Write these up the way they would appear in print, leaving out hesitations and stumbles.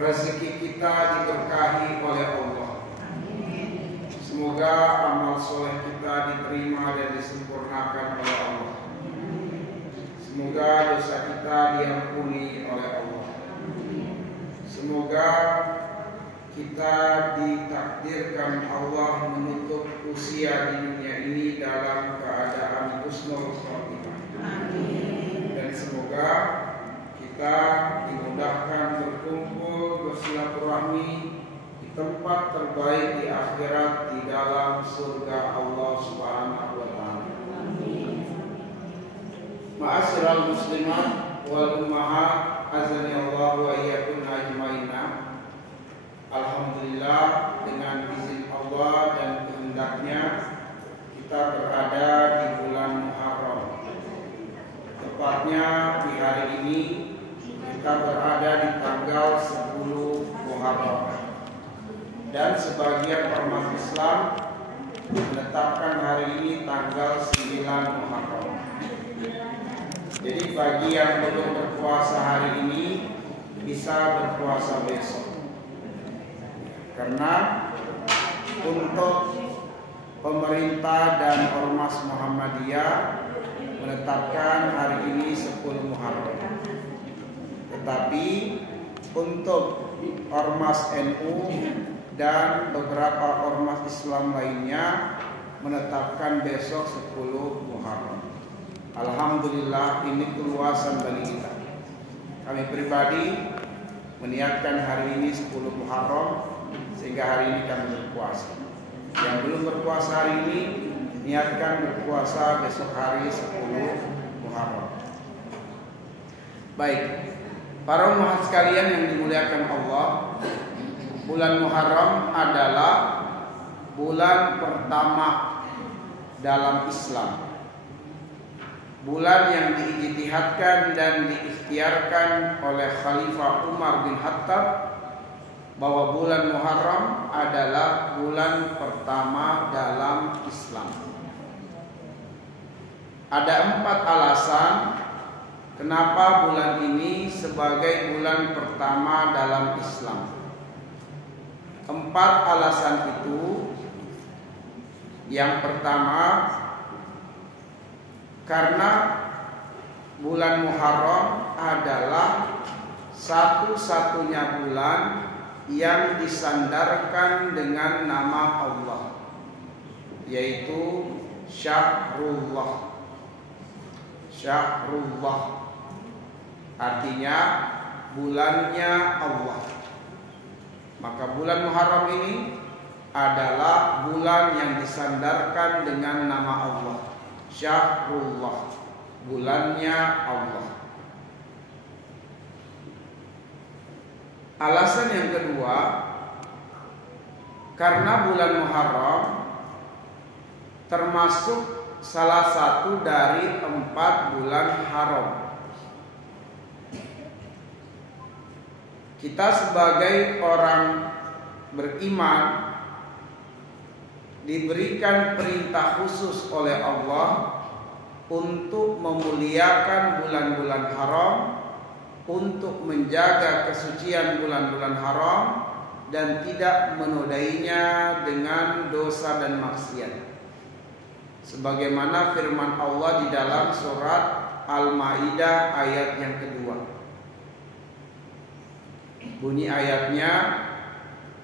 rezeki kita diberkahi oleh Allah. Semoga amal soleh kita diterima dan disempurnakan oleh Allah. Semoga dosa kita diampuni oleh Allah. Semoga kita ditakdirkan Allah menutup usia di dunia ini dalam keadaan husnul khotimah. Dan semoga kita dimudahkan berkumpul bersilaturahmi di tempat terbaik di akhirat, di dalam surga Allah Subhanahu wa taala. Ma'asyiral muslimat wal ummahat, azani Allah wa iyyakum ajmaina. Alhamdulillah, dengan izin Allah dan kehendaknya kita berada di bulan Muharram. Tepatnya di hari ini kita berada di tanggal 10 Muharram. Dan sebagian ormas Islam menetapkan hari ini tanggal 9 Muharram. Jadi bagi yang belum berpuasa hari ini bisa berpuasa besok. Karena untuk pemerintah dan ormas Muhammadiyah menetapkan hari ini 10 Muharram. Tetapi untuk ormas NU dan beberapa ormas Islam lainnya menetapkan besok 10 Muharram. Alhamdulillah, ini keluasan bagi kita. Kami pribadi meniatkan hari ini 10 Muharram sehingga hari ini kami berpuasa. Yang belum berpuasa hari ini niatkan berpuasa besok hari 10 Muharram. Baik, para umat sekalian yang dimuliakan Allah, bulan Muharram adalah bulan pertama dalam Islam. Bulan yang diijtihadkan dan diikhtiarkan oleh Khalifah Umar bin Khattab bahwa bulan Muharram adalah bulan pertama dalam Islam. Ada 4 alasan kenapa bulan ini sebagai bulan pertama dalam Islam. 4 alasan itu, yang pertama, karena bulan Muharram adalah satu-satunya bulan yang disandarkan dengan nama Allah, yaitu Syahrullah. Syahrullah artinya bulannya Allah. Maka bulan Muharram ini adalah bulan yang disandarkan dengan nama Allah, Syahrullah, bulannya Allah. Alasan yang kedua, karena bulan Muharram termasuk salah satu dari 4 bulan haram. Kita sebagai orang beriman diberikan perintah khusus oleh Allah untuk memuliakan bulan-bulan haram, untuk menjaga kesucian bulan-bulan haram dan tidak menodainya dengan dosa dan maksiat. Sebagaimana firman Allah di dalam surat Al-Maidah ayat yang kedua. Bunyi ayatnya,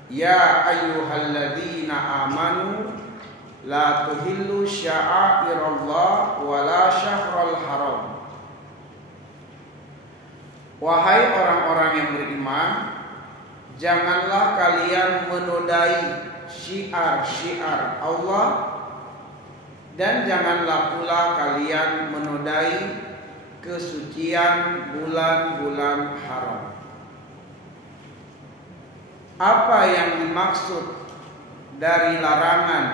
ya ayyuhalladzina amanu la tuhillu sya'airallah wa la syahral haram. Wahai orang-orang yang beriman, janganlah kalian menodai syiar-syiar Allah, dan janganlah pula kalian menodai kesucian bulan-bulan haram. Apa yang dimaksud dari larangan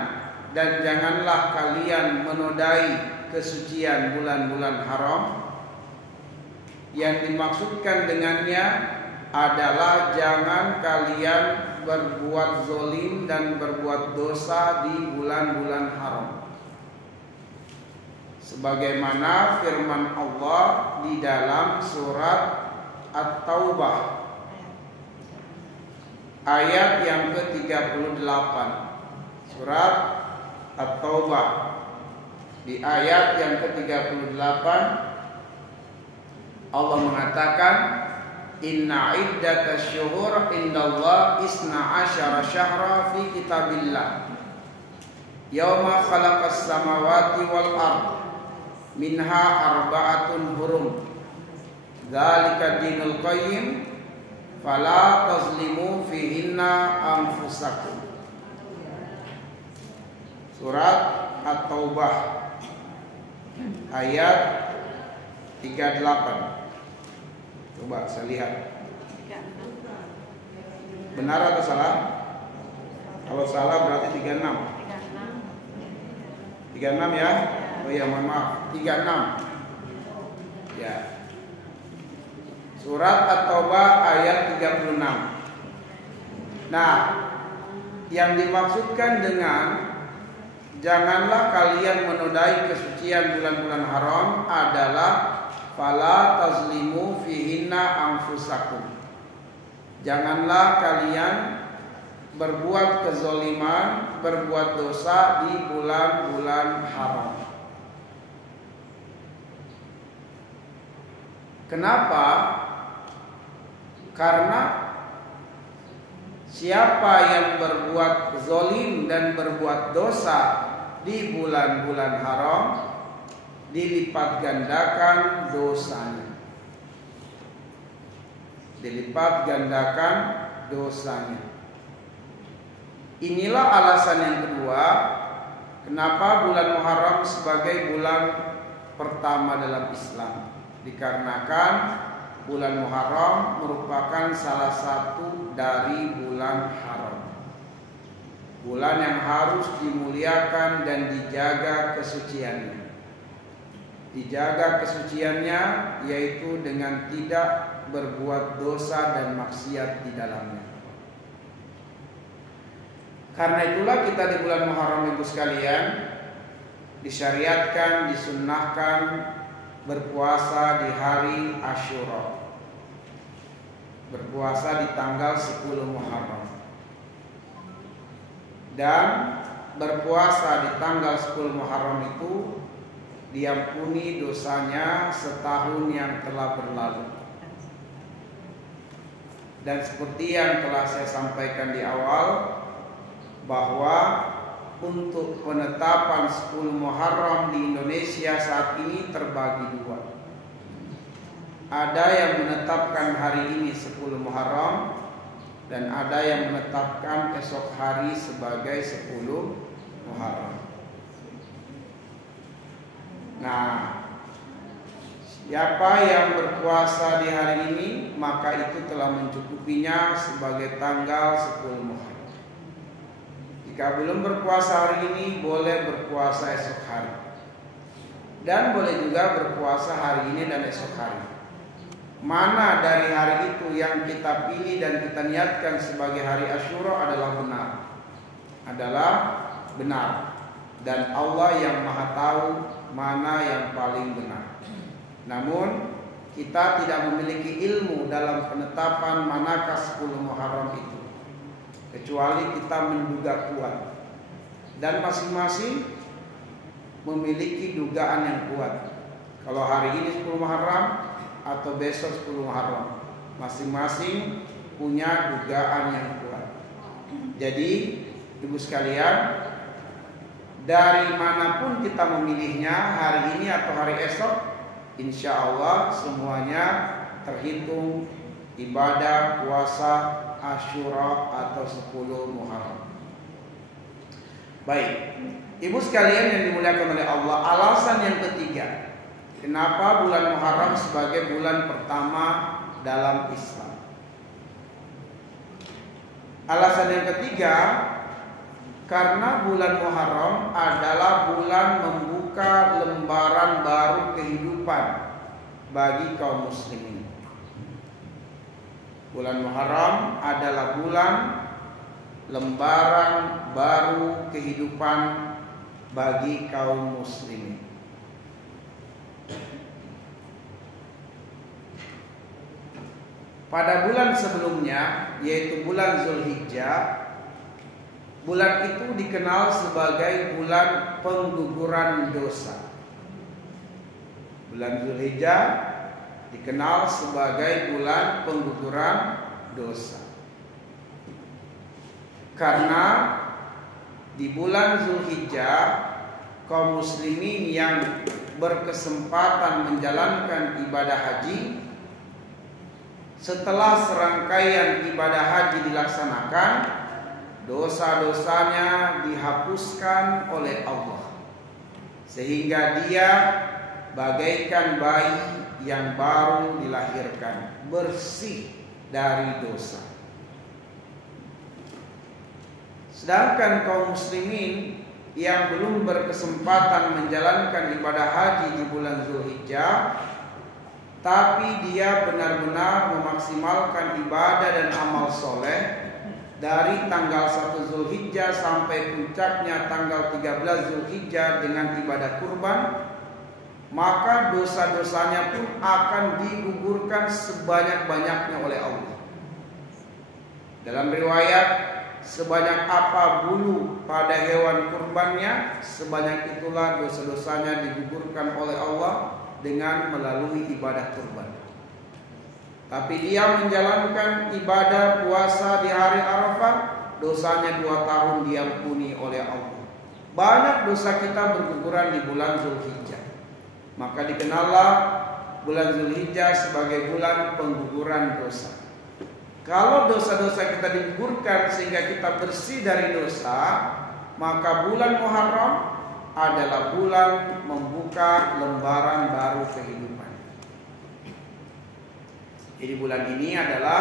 dan janganlah kalian menodai kesucian bulan-bulan haram? Yang dimaksudkan dengannya adalah jangan kalian berbuat zolim dan berbuat dosa di bulan-bulan haram. Sebagaimana firman Allah di dalam surat At-Taubah ayat yang ke-38. Surat At-Taubah di ayat yang ke-38 Allah mengatakan, inna iddatash syuhur indallah isna asyara syahra fi kitabillah yauma khalaqas samawati wal ard minha arba'atun hurum dzalika dinul qayyim fala tazlimu fihinna anfusakum. Surat At-Taubah ayat 38. Coba saya lihat benar atau salah. Kalau salah berarti 36 ya. Oh iya, mohon maaf, 36 ya. Surat At-Taubah ayat 36. Nah, yang dimaksudkan dengan janganlah kalian menodai kesucian bulan-bulan haram adalah fala tazlimu fihinna anfusakum. Janganlah kalian berbuat kezaliman, berbuat dosa di bulan-bulan haram. Kenapa? Karena siapa yang berbuat zalim dan berbuat dosa di bulan-bulan haram dilipat gandakan dosanya. Dilipat gandakan dosanya. Inilah alasan yang kedua kenapa bulan Muharram sebagai bulan pertama dalam Islam. Dikarenakan bulan Muharram merupakan salah satu dari bulan haram. Bulan yang harus dimuliakan dan dijaga kesuciannya. Dijaga kesuciannya yaitu dengan tidak berbuat dosa dan maksiat di dalamnya. Karena itulah kita di bulan Muharram Ibu sekalian disyariatkan, disunnahkan berpuasa di hari Asyura. Berpuasa di tanggal 10 Muharram. Dan berpuasa di tanggal 10 Muharram itu diampuni dosanya setahun yang telah berlalu. Dan seperti yang telah saya sampaikan di awal, bahwa untuk penetapan 10 Muharram di Indonesia saat ini terbagi dua. Ada yang menetapkan hari ini 10 Muharram dan ada yang menetapkan esok hari sebagai 10 Muharram. Nah, siapa yang berpuasa di hari ini maka itu telah mencukupinya sebagai tanggal 10 Muharram. Jika belum berpuasa hari ini boleh berpuasa esok hari. Dan boleh juga berpuasa hari ini dan esok hari. Mana dari hari itu yang kita pilih dan kita niatkan sebagai hari Asyura adalah benar. Adalah benar. Dan Allah yang Maha tahu mana yang paling benar. Namun kita tidak memiliki ilmu dalam penetapan manakah 10 Muharram itu, kecuali kita menduga kuat. Dan masing-masing memiliki dugaan yang kuat. Kalau hari ini 10 Muharram atau besok 10 Muharram, masing-masing punya dugaan yang kuat. Jadi Ibu sekalian, dari manapun kita memilihnya, hari ini atau hari esok, insya Allah semuanya terhitung ibadah puasa Asyura atau 10 Muharram. Baik, Ibu sekalian yang dimuliakan oleh Allah, alasan yang ketiga kenapa bulan Muharram sebagai bulan pertama dalam Islam. Alasan yang ketiga, karena bulan Muharram adalah bulan membuka lembaran baru kehidupan bagi kaum muslimin. Bulan Muharram adalah bulan lembaran baru kehidupan bagi kaum muslimin. pada bulan sebelumnya, yaitu bulan Zulhijjah, bulan itu dikenal sebagai bulan pengguguran dosa. Bulan Zulhijjah dikenal sebagai bulan pengguguran dosa. Karena di bulan Zulhijjah kaum muslimin yang berkesempatan menjalankan ibadah haji, setelah serangkaian ibadah haji dilaksanakan, dosa-dosanya dihapuskan oleh Allah, sehingga dia bagaikan bayi yang baru dilahirkan, bersih dari dosa. Sedangkan kaum muslimin yang belum berkesempatan menjalankan ibadah haji di bulan Zulhijjah, tapi dia benar-benar memaksimalkan ibadah dan amal soleh dari tanggal 1 Zulhijjah sampai puncaknya tanggal 13 Zulhijjah dengan ibadah kurban, maka dosa-dosanya pun akan digugurkan sebanyak-banyaknya oleh Allah. Dalam riwayat, sebanyak apa bulu pada hewan kurbannya, sebanyak itulah dosa-dosanya digugurkan oleh Allah dengan melalui ibadah kurban. Tapi dia menjalankan ibadah puasa di hari Arafah, dosanya 2 tahun diampuni oleh Allah. Banyak dosa kita berguguran di bulan Zulhijjah. Maka dikenallah bulan Zulhijjah sebagai bulan pengguguran dosa. Kalau dosa-dosa kita digugurkan sehingga kita bersih dari dosa, maka bulan Muharram adalah bulan membuka lembaran baru kehidupan. Jadi bulan ini adalah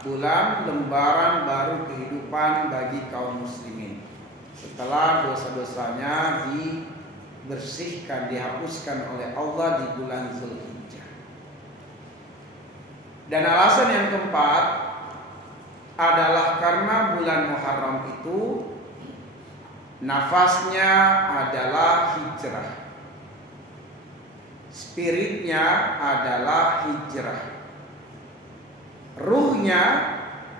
bulan lembaran baru kehidupan bagi kaum muslimin. Setelah dosa-dosanya dibersihkan, dihapuskan oleh Allah di bulan Zulhijjah. Dan alasan yang keempat adalah karena bulan Muharram itu nafasnya adalah hijrah, spiritnya adalah hijrah, ruhnya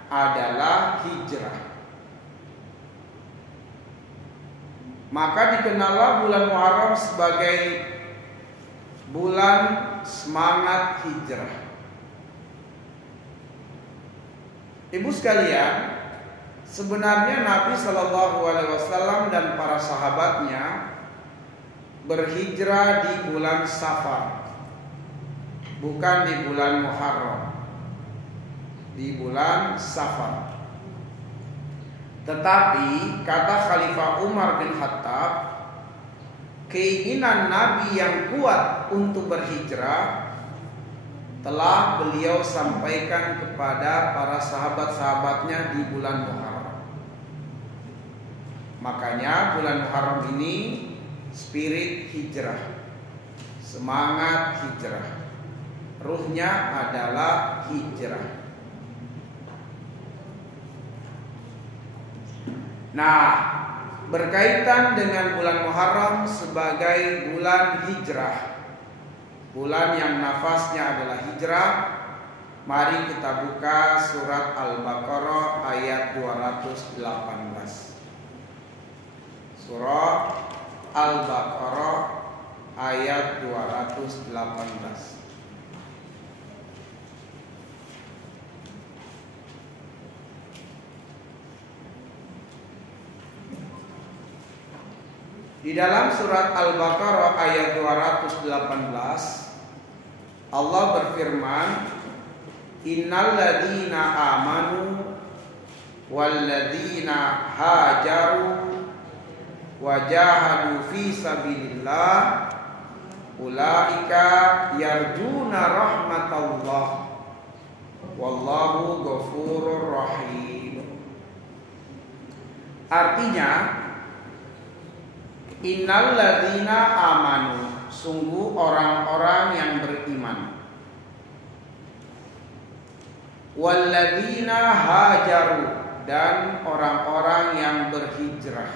adalah hijrah. Maka dikenallah bulan Muharram sebagai bulan semangat hijrah. Ibu sekalian, sebenarnya Nabi SAW dan para sahabatnya berhijrah di bulan Safar, bukan di bulan Muharram, di bulan Safar. Tetapi kata Khalifah Umar bin Khattab, keinginan Nabi yang kuat untuk berhijrah telah beliau sampaikan kepada para sahabat-sahabatnya di bulan Muharram. Makanya bulan Muharram ini spirit hijrah, semangat hijrah, ruhnya adalah hijrah. Nah, berkaitan dengan bulan Muharram sebagai bulan hijrah, bulan yang nafasnya adalah hijrah, mari kita buka surat Al-Baqarah ayat 218. Surat Al-Baqarah ayat 218. Di dalam surat Al-Baqarah ayat 218 Allah berfirman, Innal ladzina amanu wal ladzina hajaru wajahadu fi sabilillah ulaika yarjuna rahmatallah wallahu ghafurur rahim. Artinya, innal ladzina amanu, sungguh orang-orang yang beriman, wal ladzina hajaru, dan orang-orang yang berhijrah,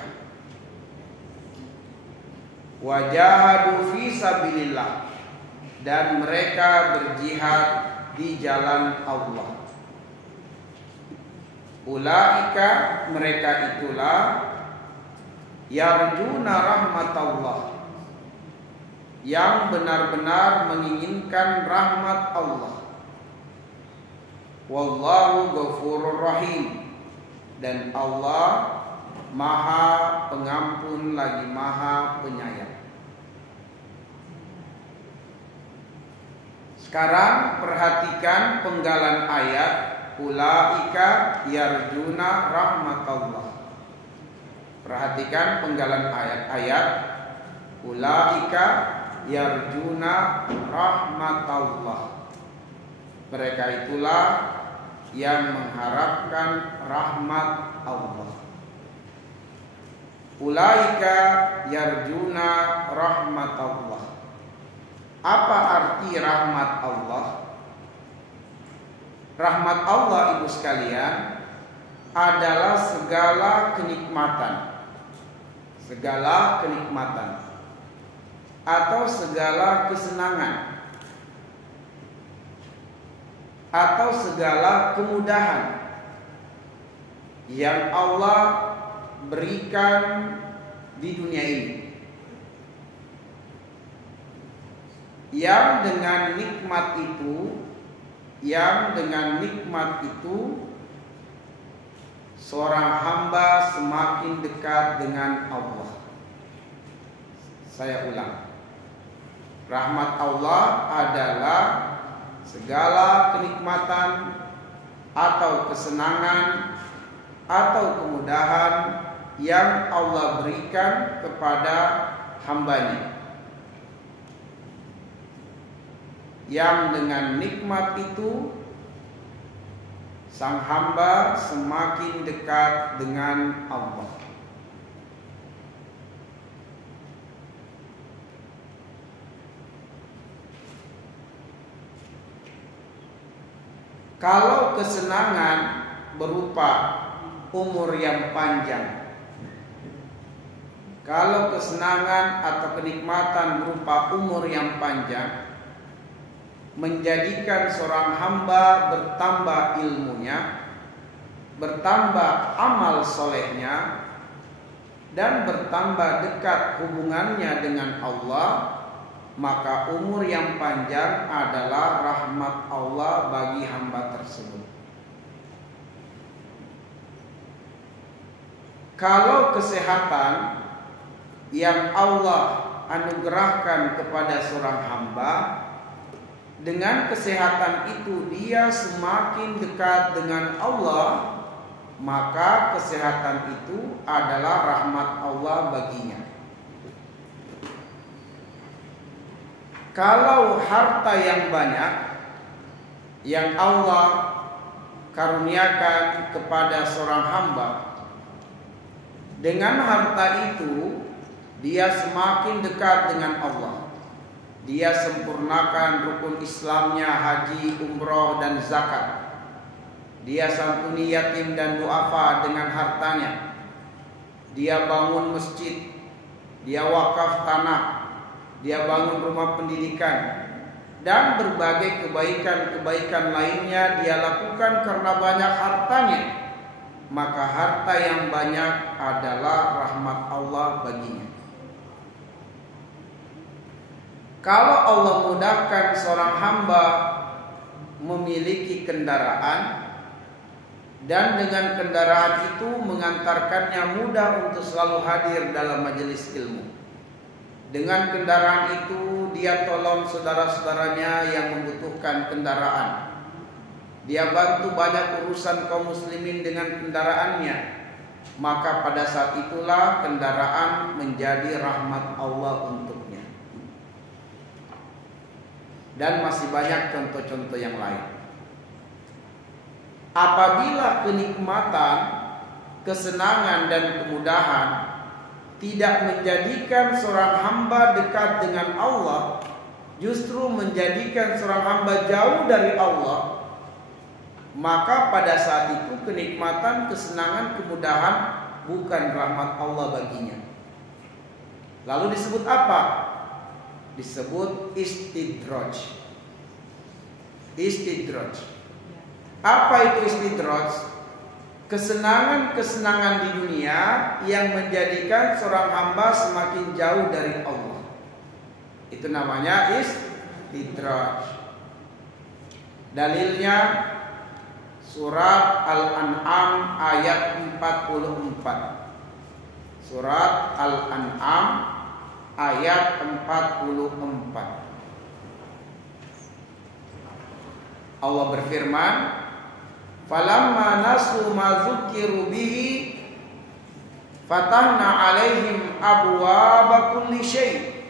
wajahadu fi sabilillah, dan mereka berjihad di jalan Allah. Ulaika, mereka itulah yarjuna rahmatallah, yang benar-benar menginginkan rahmat Allah. Wallahu ghafurur rahim, dan Allah Maha Pengampun lagi Maha Penyayang. Sekarang perhatikan penggalan ayat ulaika yarjuna rahmatallah. Perhatikan penggalan ayat ulaika yarjuna rahmatallah. Mereka itulah yang mengharapkan rahmat Allah. Ulaika yarjuna rahmatallah. Apa arti rahmat Allah? Rahmat Allah, ibu sekalian, adalah segala kenikmatan. Segala kenikmatan atau segala kesenangan atau segala kemudahan yang Allah berikan di dunia ini, yang dengan nikmat itu seorang hamba semakin dekat dengan Allah. Saya ulang, rahmat Allah adalah segala kenikmatan atau kesenangan atau kemudahan yang Allah berikan kepada hambanya, yang dengan nikmat itu sang hamba semakin dekat dengan Allah. Kalau kesenangan berupa umur yang panjang, kalau kesenangan atau kenikmatan berupa umur yang panjang menjadikan seorang hamba bertambah ilmunya, bertambah amal solehnya, dan bertambah dekat hubungannya dengan Allah, maka umur yang panjang adalah rahmat Allah bagi hamba tersebut. Kalau kesehatan yang Allah anugerahkan kepada seorang hamba, dengan kesehatan itu dia semakin dekat dengan Allah, maka kesehatan itu adalah rahmat Allah baginya. Kalau harta yang banyak yang Allah karuniakan kepada seorang hamba, dengan harta itu dia semakin dekat dengan Allah. Dia sempurnakan rukun Islamnya, haji, umroh, dan zakat. Dia santuni yatim dan duafa dengan hartanya. Dia bangun masjid, dia wakaf tanah, dia bangun rumah pendidikan, dan berbagai kebaikan-kebaikan lainnya dia lakukan karena banyak hartanya. Maka harta yang banyak adalah rahmat Allah baginya. Kalau Allah mudahkan seorang hamba memiliki kendaraan, dan dengan kendaraan itu mengantarkannya mudah untuk selalu hadir dalam majelis ilmu. Dengan kendaraan itu dia tolong saudara-saudaranya yang membutuhkan kendaraan. Dia bantu banyak urusan kaum muslimin dengan kendaraannya. Maka pada saat itulah kendaraan menjadi rahmat Allah untuknya. Dan masih banyak contoh-contoh yang lain. Apabila kenikmatan, kesenangan, dan kemudahan tidak menjadikan seorang hamba dekat dengan Allah, justru menjadikan seorang hamba jauh dari Allah, maka pada saat itu kenikmatan, kesenangan, kemudahan bukan rahmat Allah baginya. Lalu disebut apa? Disebut istidraj. Istidraj. Apa itu istidraj? Kesenangan-kesenangan di dunia yang menjadikan seorang hamba semakin jauh dari Allah. Itu namanya istidraj. Dalilnya surat Al-An'am ayat 44. Surat Al-An'am ayat 44. Allah berfirman, "Falamma nasu ma dzukiru bihi fatahna 'alaihim abwaaba kulli syai'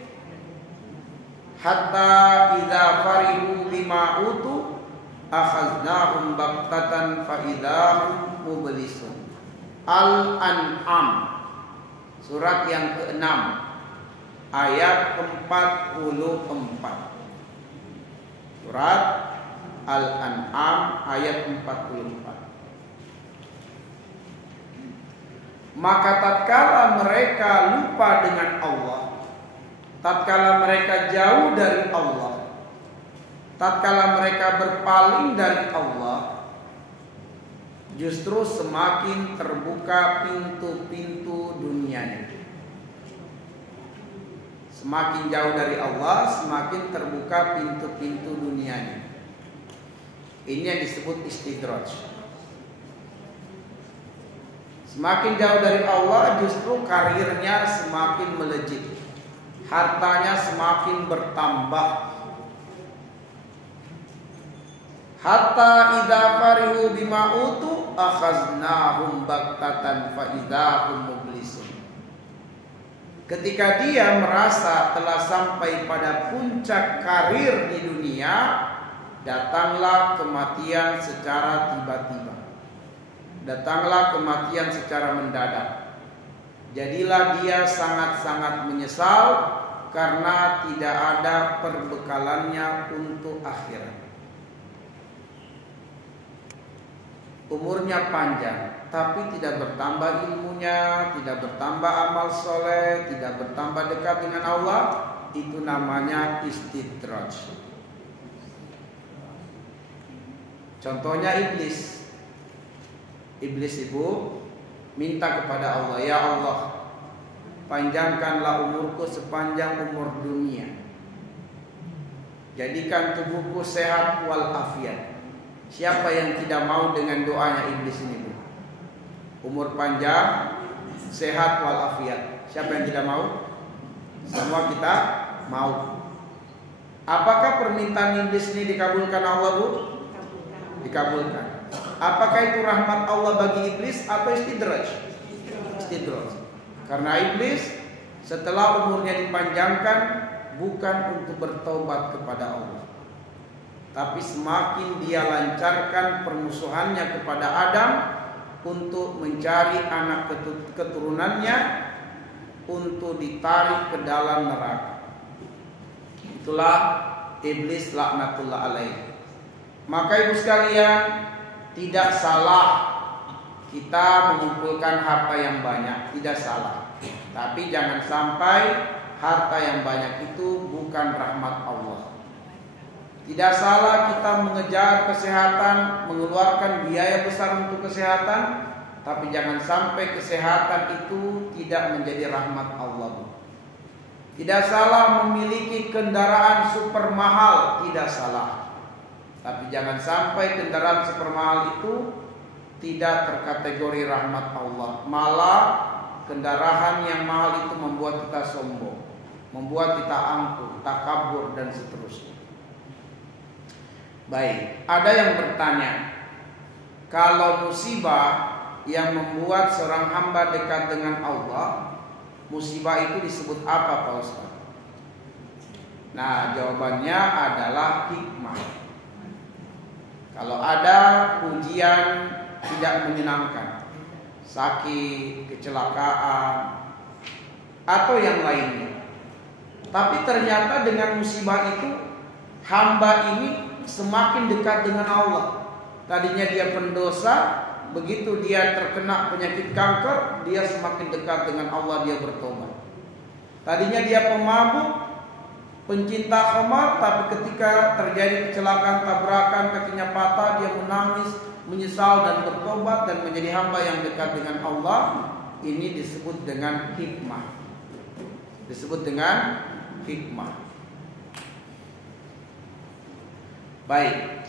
hatta idza farihu bima utu akhadnahum baghtatan fa idza hum mublisun." Al-An'am surat yang ke-6 ayat 44. Surat Al-An'am ayat 44. Maka tatkala mereka lupa dengan Allah, tatkala mereka jauh dari Allah, tatkala mereka berpaling dari Allah, justru semakin terbuka pintu-pintu dunianya. Semakin jauh dari Allah, semakin terbuka pintu-pintu dunianya. Ini yang disebut istidraj. Semakin jauh dari Allah, justru karirnya semakin melejit, hartanya semakin bertambah. Hatta idza farihu bima utu akhaznahum baghtatan fa idza hum mublisun. Ketika dia merasa telah sampai pada puncak karir di dunia, datanglah kematian secara tiba-tiba. Datanglah kematian secara mendadak. Jadilah dia sangat-sangat menyesal karena tidak ada perbekalannya untuk akhirat. Umurnya panjang, tapi tidak bertambah ilmunya, tidak bertambah amal soleh, tidak bertambah dekat dengan Allah. Itu namanya istidraj. Contohnya iblis. Iblis ibu minta kepada Allah, "Ya Allah, panjangkanlah umurku sepanjang umur dunia. Jadikan tubuhku sehat walafiat." Siapa yang tidak mau dengan doanya iblis ini, Bu? Umur panjang, sehat walafiat. Siapa yang tidak mau? Semua kita mau. Apakah permintaan iblis ini dikabulkan Allah, Bu? Dikabulkan. Apakah itu rahmat Allah bagi iblis atau istidraj? Istidraj. Karena iblis setelah umurnya dipanjangkan bukan untuk bertobat kepada Allah, tapi semakin dia lancarkan permusuhannya kepada Adam untuk mencari anak keturunannya untuk ditarik ke dalam neraka. Itulah iblis laknatullah alaih. Maka ibu sekalian, tidak salah kita mengumpulkan harta yang banyak, tidak salah. Tapi jangan sampai harta yang banyak itu bukan rahmat Allah. Tidak salah kita mengejar kesehatan, mengeluarkan biaya besar untuk kesehatan, tapi jangan sampai kesehatan itu tidak menjadi rahmat Allah. Tidak salah memiliki kendaraan super mahal, tidak salah. Tapi jangan sampai kendaraan super mahal itu tidak terkategori rahmat Allah. Malah kendaraan yang mahal itu membuat kita sombong, membuat kita angkuh, takabur dan seterusnya. Baik, ada yang bertanya, kalau musibah yang membuat seorang hamba dekat dengan Allah, musibah itu disebut apa, Pak Ustaz? Nah, jawabannya adalah hikmah. Kalau ada ujian tidak menyenangkan, sakit, kecelakaan, atau yang lainnya, tapi ternyata dengan musibah itu hamba ini semakin dekat dengan Allah. Tadinya dia pendosa, begitu dia terkena penyakit kanker, dia semakin dekat dengan Allah, dia bertobat. Tadinya dia pemabuk, pencinta khamar, tapi ketika terjadi kecelakaan, tabrakan, kakinya patah, dia menangis, menyesal dan bertobat dan menjadi hamba yang dekat dengan Allah. Ini disebut dengan hikmah. Disebut dengan hikmah. Baik.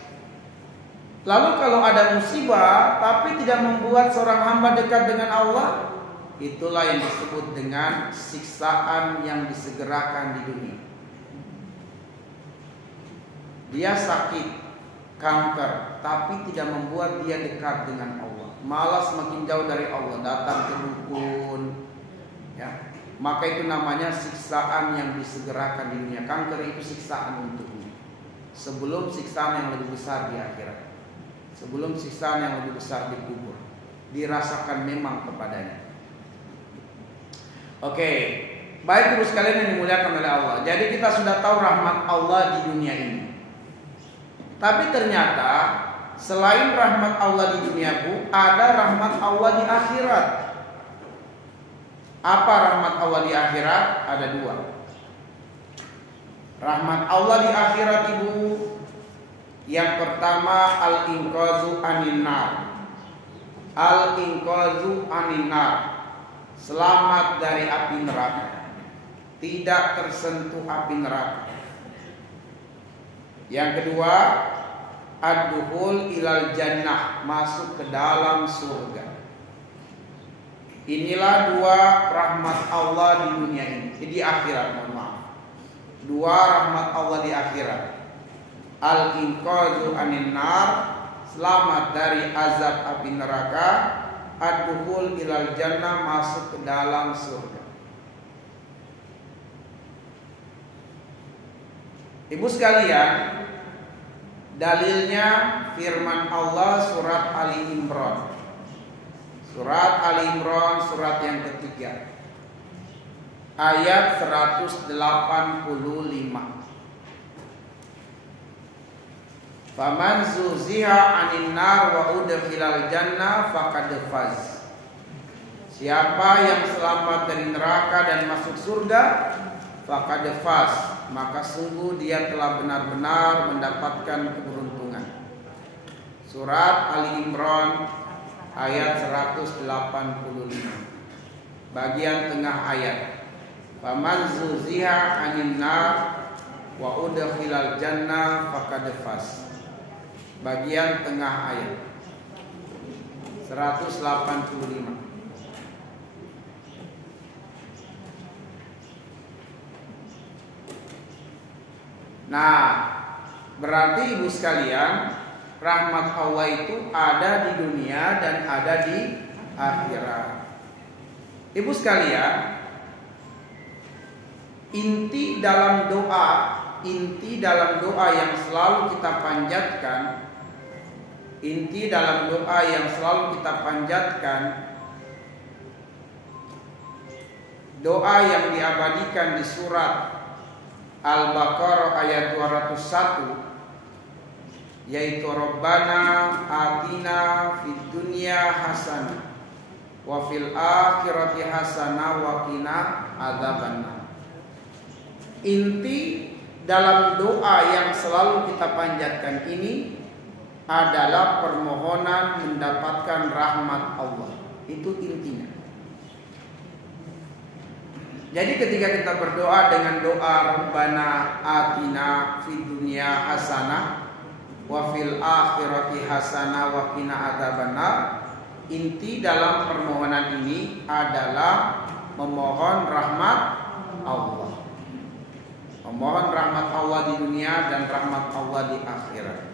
Lalu kalau ada musibah tapi tidak membuat seorang hamba dekat dengan Allah, itulah yang disebut dengan siksaan yang disegerakan di dunia. Dia sakit, kanker, tapi tidak membuat dia dekat dengan Allah. Malah semakin jauh dari Allah, datang ke dukun, ya. Maka itu namanya siksaan yang disegerakan di dunia. Kanker itu siksaan untuknya, sebelum siksaan yang lebih besar di akhirat, sebelum siksaan yang lebih besar di kubur, dirasakan memang kepadanya. Oke, baik terus kalian yang dimuliakan oleh Allah. Jadi kita sudah tahu rahmat Allah di dunia ini. Tapi ternyata selain rahmat Allah di dunia, Bu, ada rahmat Allah di akhirat. Apa rahmat Allah di akhirat? Ada dua. Rahmat Allah di akhirat, Ibu, yang pertama al-inqazu anin nar. Al-inqazu anin nar, selamat dari api neraka, tidak tersentuh api neraka. Yang kedua, ad-dukhul ilal jannah, masuk ke dalam surga. Inilah dua rahmat Allah di dunia ini, di akhirat, mohon maaf. Dua rahmat Allah di akhirat. Al-inqadhu anin nar, selamat dari azab api neraka. Ad-dukhul ilal jannah, masuk ke dalam surga. Ibu sekalian, dalilnya firman Allah surat Ali Imran. Surat Ali Imran, surat yang ketiga, ayat 185. Faman zuziha anin nar wa udkhilal jannah faqad faz. Siapa yang selamat dari neraka dan masuk surga, faqad faz, maka sungguh dia telah benar-benar mendapatkan keberuntungan. Surat Ali Imran ayat 185, bagian tengah ayat. Faman zuziha anin nar wa udkhilal jannah faqad faz, bagian tengah ayat 185. Nah, berarti ibu sekalian, rahmat Allah itu ada di dunia dan ada di akhirat. Ibu sekalian, inti dalam doa yang selalu kita panjatkan, doa yang diabadikan di surat Al-Baqarah ayat 201, yaitu Rabbana atina fid dunya hasanah wa fil akhirati hasanah wa qina adzabannar. Inti dalam doa yang selalu kita panjatkan ini adalah permohonan mendapatkan rahmat Allah. Itu intinya. Jadi ketika kita berdoa dengan doa Rabbana atina fid dunya hasanah wa fil akhirati hasanah wa qina adzabannar, inti dalam permohonan ini adalah memohon rahmat Allah. Memohon rahmat Allah di dunia dan rahmat Allah di akhirat.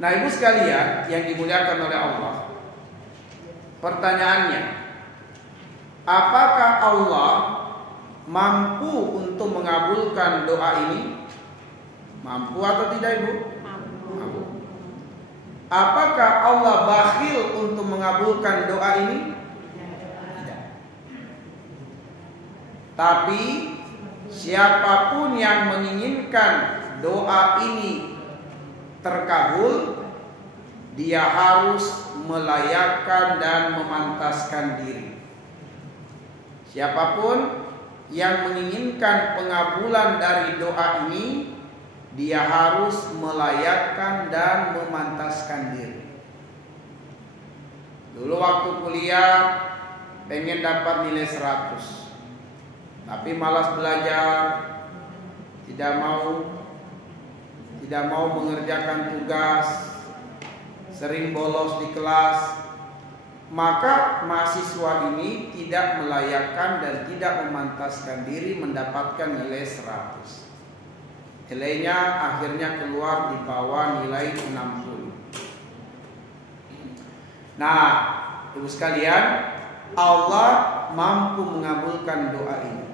Nah, ibu sekalian yang dimuliakan oleh Allah, pertanyaannya, apakah Allah mampu untuk mengabulkan doa ini? Mampu atau tidak, Ibu? Mampu. Apakah Allah bakhil untuk mengabulkan doa ini? Tidak. Tapi siapapun yang menginginkan doa ini terkabul, dia harus melayakkan dan memantaskan diri. Siapapun yang menginginkan pengabulan dari doa ini, dia harus melayakkan dan memantaskan diri. Dulu waktu kuliah pengen dapat nilai 100, tapi malas belajar, tidak mau mengerjakan tugas, sering bolos di kelas. Maka mahasiswa ini tidak melayakkan dan tidak memantaskan diri mendapatkan nilai 100. Nilainya akhirnya keluar di bawah nilai 60. Nah, ibu sekalian, Allah mampu mengabulkan doa ini.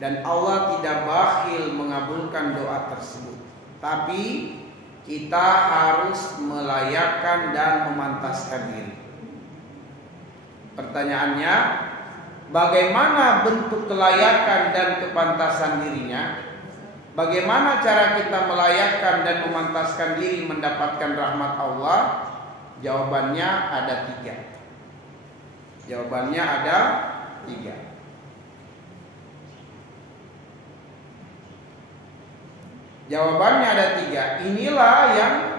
Dan Allah tidak bakhil mengabulkan doa tersebut. Tapi kita harus melayakkan dan memantaskan diri. Pertanyaannya, bagaimana bentuk kelayakan dan kepantasan dirinya? Bagaimana cara kita melayakkan dan memantaskan diri mendapatkan rahmat Allah? Jawabannya ada 3. Jawabannya ada 3. Jawabannya ada 3. Inilah yang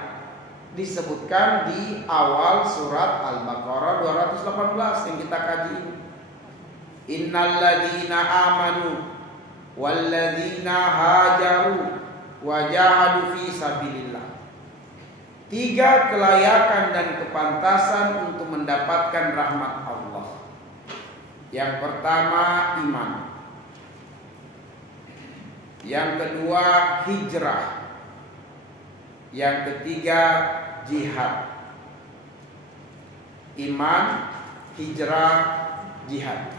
disebutkan di awal surat Al-Baqarah 218 yang kita kaji ini. Innalladzina amanu walladzina hajaru wajahadu fi sabilillah. 3 kelayakan dan kepantasan untuk mendapatkan rahmat Allah. Yang pertama, iman. Yang kedua, hijrah. Yang ketiga, jihad. Iman, hijrah, jihad.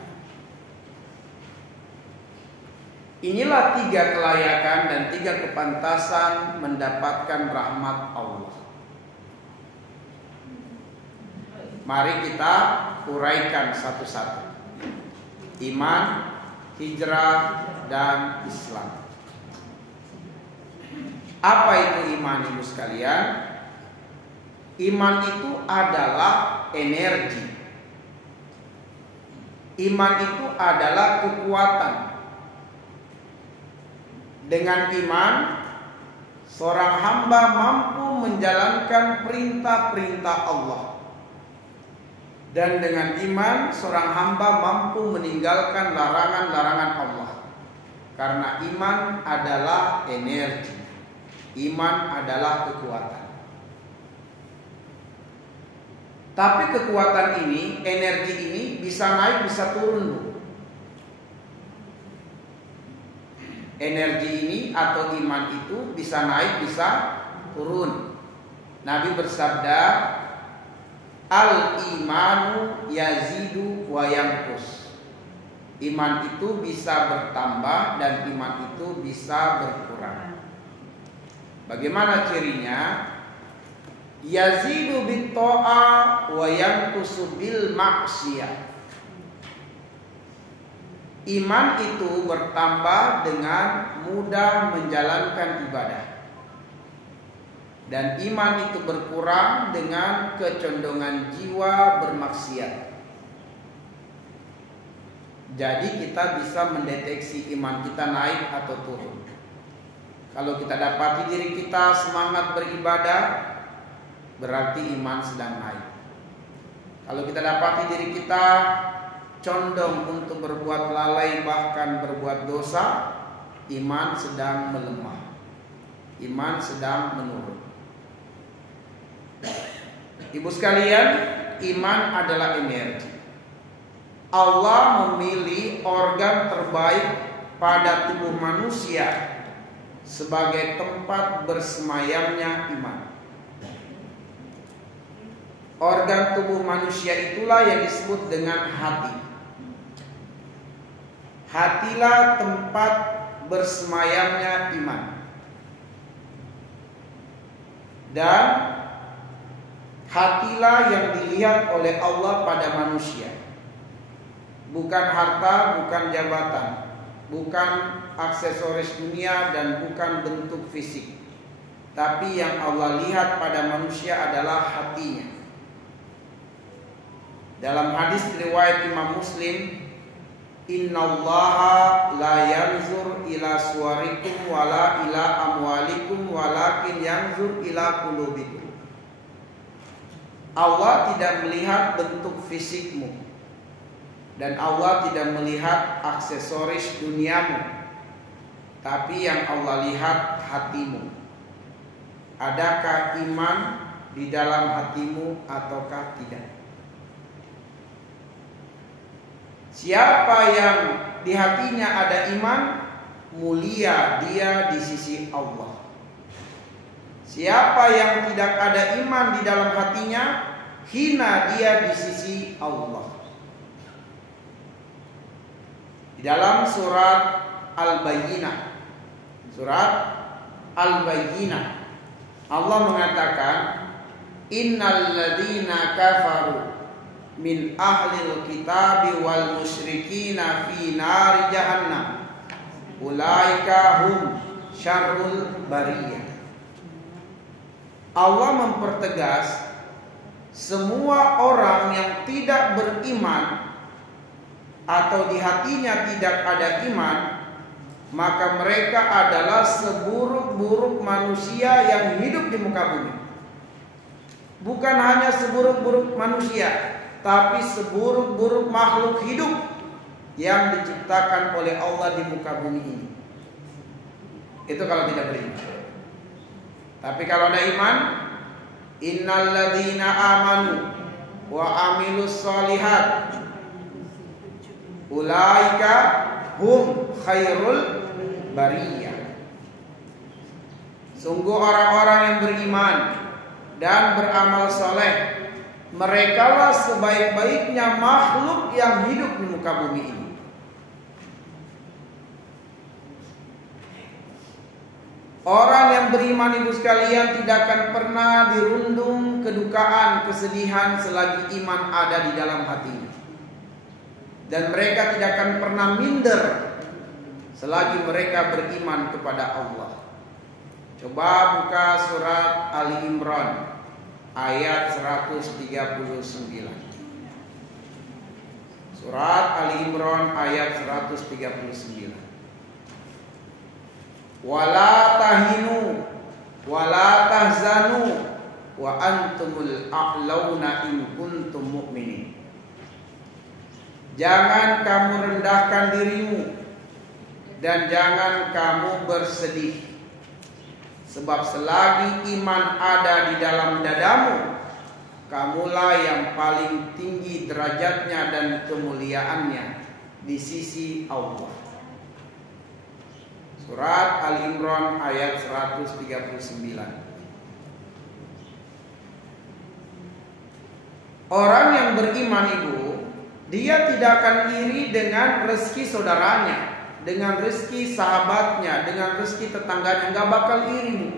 Inilah 3 kelayakan dan 3 kepantasan mendapatkan rahmat Allah. Mari kita uraikan satu-satu. Iman, hijrah, dan Islam. Apa itu iman, ibu sekalian? Iman itu adalah energi. Iman itu adalah kekuatan. Dengan iman, seorang hamba mampu menjalankan perintah-perintah Allah. Dan dengan iman, seorang hamba mampu meninggalkan larangan-larangan Allah. Karena iman adalah energi. Iman adalah kekuatan. Tapi kekuatan ini, energi ini bisa naik, bisa turun. Energi ini atau iman itu bisa naik, bisa turun. Nabi bersabda, al-imanu yazidu wa yanqus. Iman itu bisa bertambah dan iman itu bisa berkurang. Bagaimana cirinya? Yazidu bit-ta'ah wa yanqusu bil ma'siyah. Iman itu bertambah dengan mudah menjalankan ibadah. Dan iman itu berkurang dengan kecondongan jiwa bermaksiat. Jadi kita bisa mendeteksi iman kita naik atau turun. Kalau kita dapati diri kita semangat beribadah, berarti iman sedang naik. Kalau kita dapati diri kita condong untuk berbuat lalai bahkan berbuat dosa, iman sedang melemah. Iman sedang menurun. Ibu sekalian, iman adalah energi. Allah memilih organ terbaik pada tubuh manusia sebagai tempat bersemayamnya iman. Organ tubuh manusia itulah yang disebut dengan hati. Hatilah tempat bersemayamnya iman. Dan hatilah yang dilihat oleh Allah pada manusia. Bukan harta, bukan jabatan, bukan aksesoris dunia, dan bukan bentuk fisik. Tapi yang Allah lihat pada manusia adalah hatinya. Dalam hadis riwayat Imam Muslim, Innallaha la yanzur ila suwarikum wala ila amwalikum walakin yanzur ila qulubikum. Allah tidak melihat bentuk fisikmu dan Allah tidak melihat aksesoris duniamu, tapi yang Allah lihat hatimu. Adakah iman di dalam hatimu ataukah tidak? Siapa yang di hatinya ada iman, mulia dia di sisi Allah. Siapa yang tidak ada iman di dalam hatinya, hina dia di sisi Allah. Di dalam surat Al-Bayyinah, Allah mengatakan, innal ladzina kafaru min ahlil kitabi wal musyrikina fi nari jahannam ulaika hum syarrul bariyah. Allah mempertegas semua orang yang tidak beriman atau di hatinya tidak ada iman, maka mereka adalah seburuk-buruk manusia yang hidup di muka bumi. Bukan hanya seburuk-buruk manusia, tapi seburuk-buruk makhluk hidup yang diciptakan oleh Allah di muka bumi ini. Itu kalau tidak beriman. Tapi kalau ada iman, innal ladzina amanu wa amilus solihat ulaika hum khairul bariyah. Sungguh orang-orang yang beriman dan beramal soleh, merekalah sebaik-baiknya makhluk yang hidup di muka bumi ini. Orang yang beriman, ibu sekalian, tidak akan pernah dirundung kedukaan, kesedihan selagi iman ada di dalam hatinya. Dan mereka tidak akan pernah minder selagi mereka beriman kepada Allah. Coba buka surat Ali Imran ayat 139. Surat Ali Imran ayat 139. Wala tahinu wala tahzanu wa antumul a'launa in kuntum mu'minin. Jangan kamu rendahkan dirimu dan jangan kamu bersedih, sebab selagi iman ada di dalam dadamu, kamulah yang paling tinggi derajatnya dan kemuliaannya di sisi Allah. Surat Al-Imran ayat 139. Orang yang beriman, ibu, dia tidak akan iri dengan rezeki saudaranya, dengan rezeki sahabatnya, dengan rezeki tetangganya. Gak bakal iri, bu.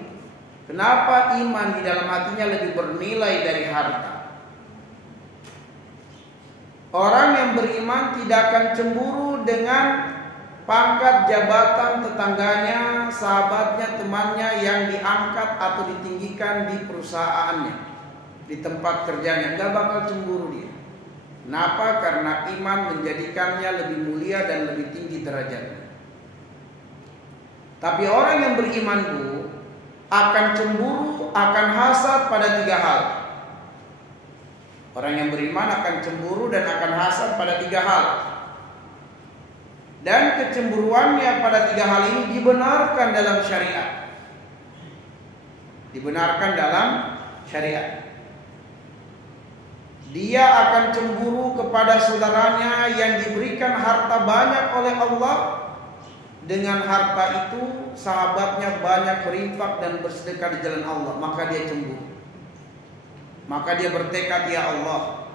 Kenapa? Iman di dalam hatinya lebih bernilai dari harta. Orang yang beriman tidak akan cemburu dengan pangkat jabatan tetangganya, sahabatnya, temannya yang diangkat atau ditinggikan di perusahaannya, di tempat kerjanya. Gak bakal cemburu dia. Kenapa? Karena iman menjadikannya lebih mulia dan lebih tinggi derajatnya. Tapi orang yang beriman, bu, akan cemburu, akan hasad pada 3 hal. Orang yang beriman akan cemburu dan akan hasad pada 3 hal. Dan kecemburuannya pada 3 hal ini dibenarkan dalam syariat. Dibenarkan dalam syariat. Dia akan cemburu kepada saudaranya yang diberikan harta banyak oleh Allah. Dengan harta itu sahabatnya banyak berinfak dan bersedekah di jalan Allah, maka dia cemburu. Maka dia bertekad, ya Allah,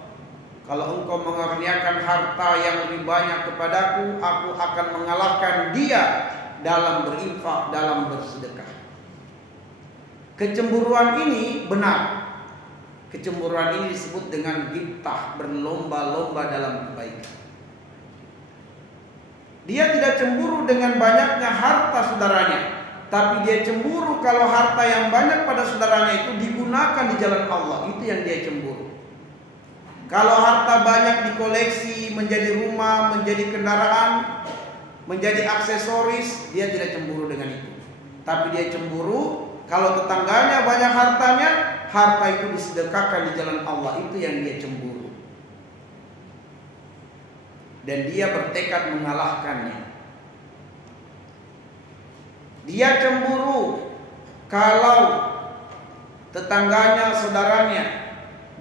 kalau engkau mengaruniakan harta yang lebih banyak kepadaku, aku akan mengalahkan dia dalam berinfak, dalam bersedekah. Kecemburuan ini benar. Kecemburuan ini disebut dengan ghibtah, berlomba-lomba dalam kebaikan. Dia tidak cemburu dengan banyaknya harta saudaranya, tapi dia cemburu kalau harta yang banyak pada saudaranya itu digunakan di jalan Allah. Itu yang dia cemburu. Kalau harta banyak dikoleksi menjadi rumah, menjadi kendaraan, menjadi aksesoris, dia tidak cemburu dengan itu. Tapi dia cemburu kalau tetangganya banyak hartanya, harta itu disedekahkan di jalan Allah, itu yang dia cemburu. Dan dia bertekad mengalahkannya. Dia cemburu kalau tetangganya, saudaranya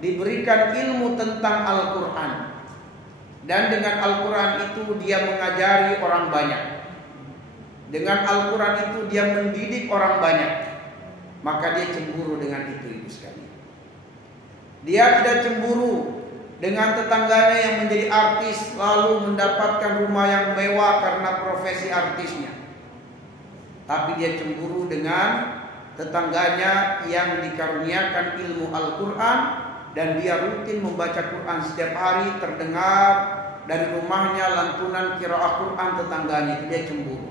diberikan ilmu tentang Al-Quran, dan dengan Al-Quran itu dia mengajari orang banyak. Dengan Al-Quran itu dia mendidik orang banyak. Maka dia cemburu dengan itu, ibu sekalian. Dia tidak cemburu dengan tetangganya yang menjadi artis lalu mendapatkan rumah yang mewah karena profesi artisnya. Tapi dia cemburu dengan tetangganya yang dikaruniakan ilmu Al-Quran dan dia rutin membaca Quran setiap hari, terdengar dari rumahnya lantunan qiraah Quran tetangganya. Itu dia cemburu.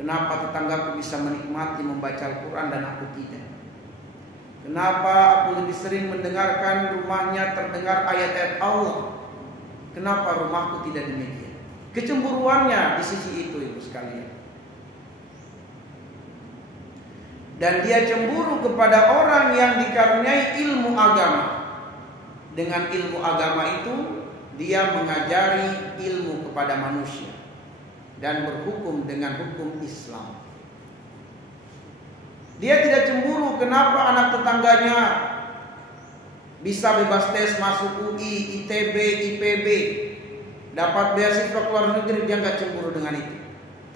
Kenapa tetanggaku bisa menikmati membaca Al-Quran dan aku tidak? Kenapa aku lebih sering mendengarkan rumahnya terdengar ayat-ayat Allah? Kenapa rumahku tidak demikian? Kecemburuannya di sisi itu, ibu sekalian. Dan dia cemburu kepada orang yang dikaruniai ilmu agama. Dengan ilmu agama itu dia mengajari ilmu kepada manusia dan berhukum dengan hukum Islam. Dia tidak cemburu kenapa anak tetangganya bisa bebas tes masuk UI, ITB, IPB, dapat beasiswa ke luar negeri. Dia nggak cemburu dengan itu.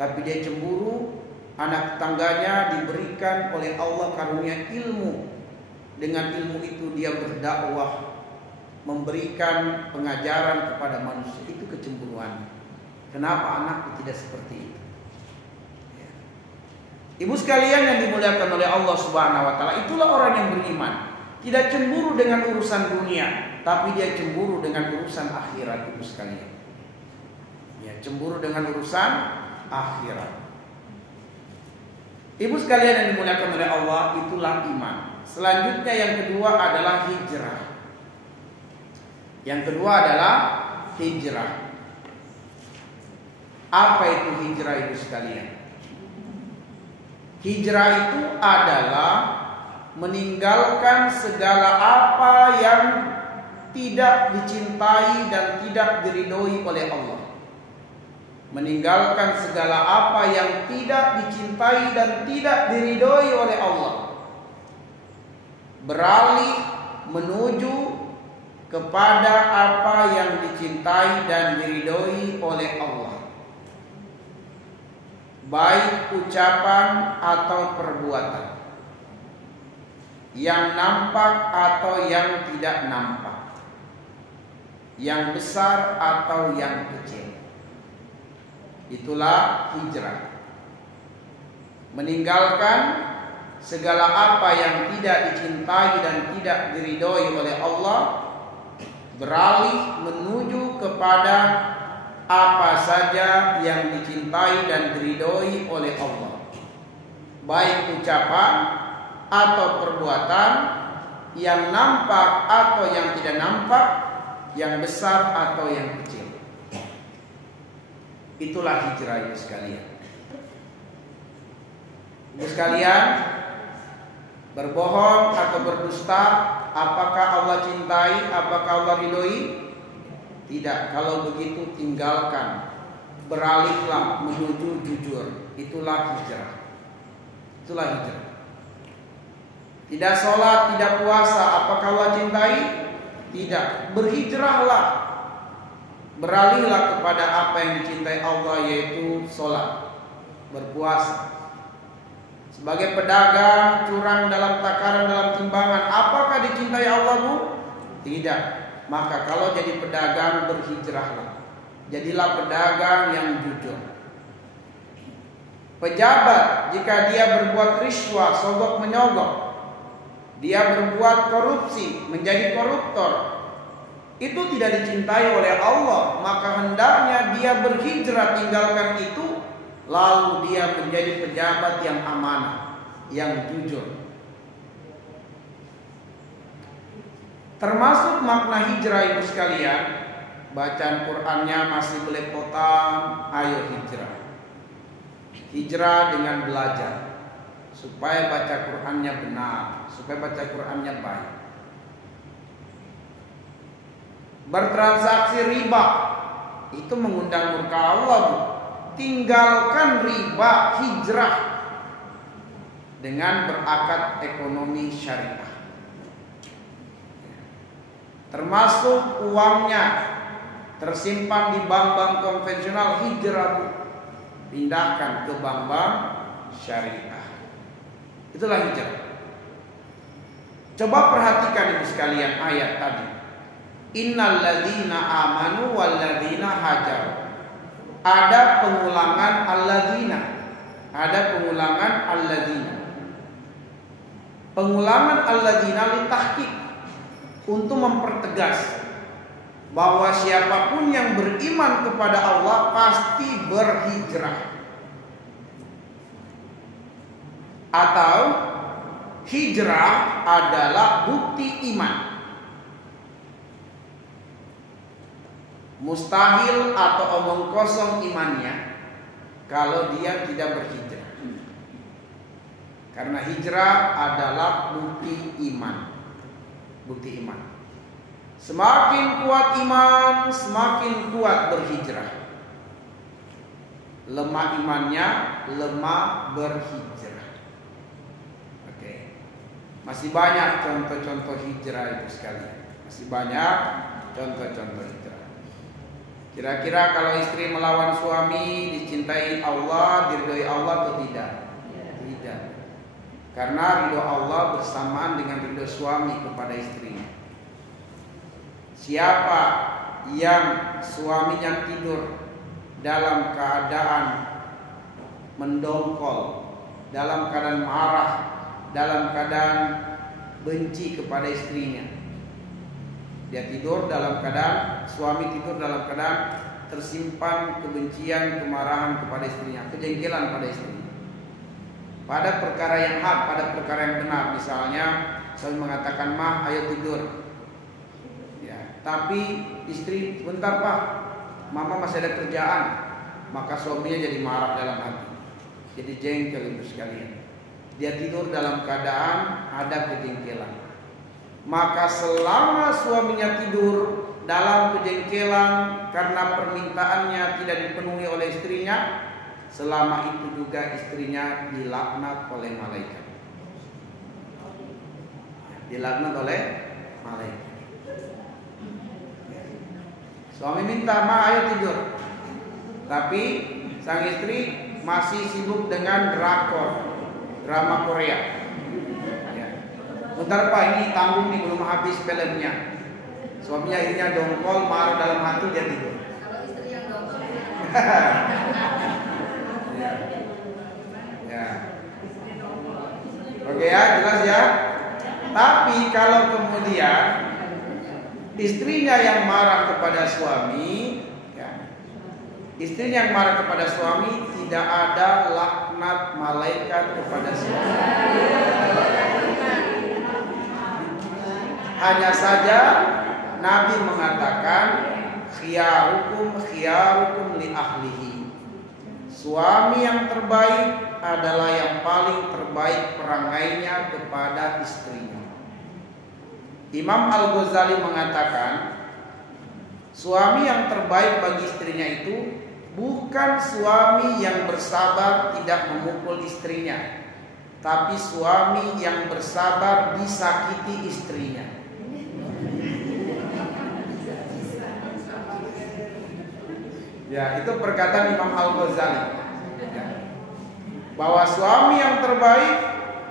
Tapi dia cemburu anak tetangganya diberikan oleh Allah karunia ilmu. Dengan ilmu itu dia berdakwah, memberikan pengajaran kepada manusia. Itu kecemburuan. Kenapa anakku tidak seperti itu? Ya. Ibu sekalian yang dimuliakan oleh Allah Subhanahu wa taala, itulah orang yang beriman. Tidak cemburu dengan urusan dunia, tapi dia cemburu dengan urusan akhirat, ibu sekalian. Ya, cemburu dengan urusan akhirat. Ibu sekalian yang dimuliakan oleh Allah, itulah iman. Selanjutnya yang kedua adalah hijrah. Yang kedua adalah hijrah. Apa itu hijrah, ibu sekalian? Hijrah itu adalah meninggalkan segala apa yang tidak dicintai dan tidak diridhoi oleh Allah. Meninggalkan segala apa yang tidak dicintai dan tidak diridhoi oleh Allah. Beralih menuju kepada apa yang dicintai dan diridhoi oleh Allah. Baik ucapan atau perbuatan, yang nampak atau yang tidak nampak, yang besar atau yang kecil. Itulah hijrah. Meninggalkan segala apa yang tidak dicintai dan tidak diridhoi oleh Allah, beralih menuju kepada apa saja yang dicintai dan diridhoi oleh Allah, baik ucapan atau perbuatan, yang nampak atau yang tidak nampak, yang besar atau yang kecil. Itulah hijrah, ibu sekalian. Ibu sekalian, berbohong atau berdusta, apakah Allah cintai, apakah Allah ridhoi? Tidak. Kalau begitu tinggalkan, beralihlah menuju jujur. Itulah hijrah. Itulah hijrah. Tidak sholat, tidak puasa, apakah Allah cintai? Tidak. Berhijrahlah, beralihlah kepada apa yang dicintai Allah, yaitu sholat, berpuasa. Sebagai pedagang, curang dalam takaran, dalam timbangan, apakah dicintai Allah, Bu? Tidak. Maka kalau jadi pedagang, berhijrahlah. Jadilah pedagang yang jujur. Pejabat, jika dia berbuat riswah, sogok menyogok, dia berbuat korupsi, menjadi koruptor, itu tidak dicintai oleh Allah. Maka hendaknya dia berhijrah, tinggalkan itu, lalu dia menjadi pejabat yang amanah, yang jujur. Termasuk makna hijrah ibu sekalian, bacaan Qur'annya masih belepotan, ayo hijrah. Hijrah dengan belajar, supaya baca Qur'annya benar, supaya baca Qur'annya baik. Bertransaksi riba itu mengundang murka Allah, Bu. Tinggalkan riba, hijrah dengan berakad ekonomi syariah. Termasuk uangnya tersimpan di bank-bank konvensional, hijrah, Bu. Pindahkan ke bank-bank syariah. Itulah hijrah. Coba perhatikan ibu sekalian ayat tadi. Innal ladzina amanu wal ladzina hajaru. Ada pengulangan alladzina. Ada pengulangan alladzina. Pengulangan alladzina litahqiq, untuk mempertegas bahwa siapapun yang beriman kepada Allah pasti berhijrah. Atau hijrah adalah bukti iman. Mustahil atau omong kosong imannya kalau dia tidak berhijrah. Karena hijrah adalah bukti iman. Bukti iman. Semakin kuat iman, semakin kuat berhijrah. Lemah imannya, lemah berhijrah. Oke. Masih banyak contoh-contoh hijrah itu sekalian. Masih banyak contoh-contoh hijrah. Kira-kira kalau istri melawan suami, dicintai Allah, diridhoi Allah atau tidak? Tidak. Karena ridho Allah bersamaan dengan ridho suami kepada istrinya. Siapa yang suaminya tidur dalam keadaan mendongkol, dalam keadaan marah, dalam keadaan benci kepada istrinya, dia tidur dalam keadaan, suami tidur dalam keadaan tersimpan kebencian, kemarahan kepada istrinya, kejengkelan pada istrinya. Pada perkara yang hak, pada perkara yang benar. Misalnya suami mengatakan, "Mah, ayo tidur." Ya, tapi istri, "Bentar Pak, Mama masih ada kerjaan." Maka suaminya jadi marah dalam hati, jadi jengkel ibu sekalian. Dia tidur dalam keadaan ada kejengkelan. Maka selama suaminya tidur dalam kejengkelan karena permintaannya tidak dipenuhi oleh istrinya, selama itu juga istrinya dilaknat oleh malaikat. Dilaknat oleh malaikat. Suami minta, "Ma, ayo tidur." Tapi sang istri masih sibuk dengan drakor, drama Korea. Bentar Pak, ini tanggung nih, belum habis filmnya. Suaminya akhirnya dongkol, marah dalam hati, dia tidur. Kalau istri yang dongkol ya. Oke ya, jelas ya. Tapi kalau kemudian istrinya yang marah kepada suami, ya, istrinya yang marah kepada suami, tidak ada laknat malaikat kepada suami. Hanya saja Nabi mengatakan, khiyarukum li ahlihi. Suami yang terbaik adalah yang paling terbaik perangainya kepada istrinya. Imam Al-Ghazali mengatakan, suami yang terbaik bagi istrinya itu bukan suami yang bersabar tidak memukul istrinya, tapi suami yang bersabar disakiti istrinya. Ya, itu perkataan Imam Al-Ghazali. Ya. Bahwa suami yang terbaik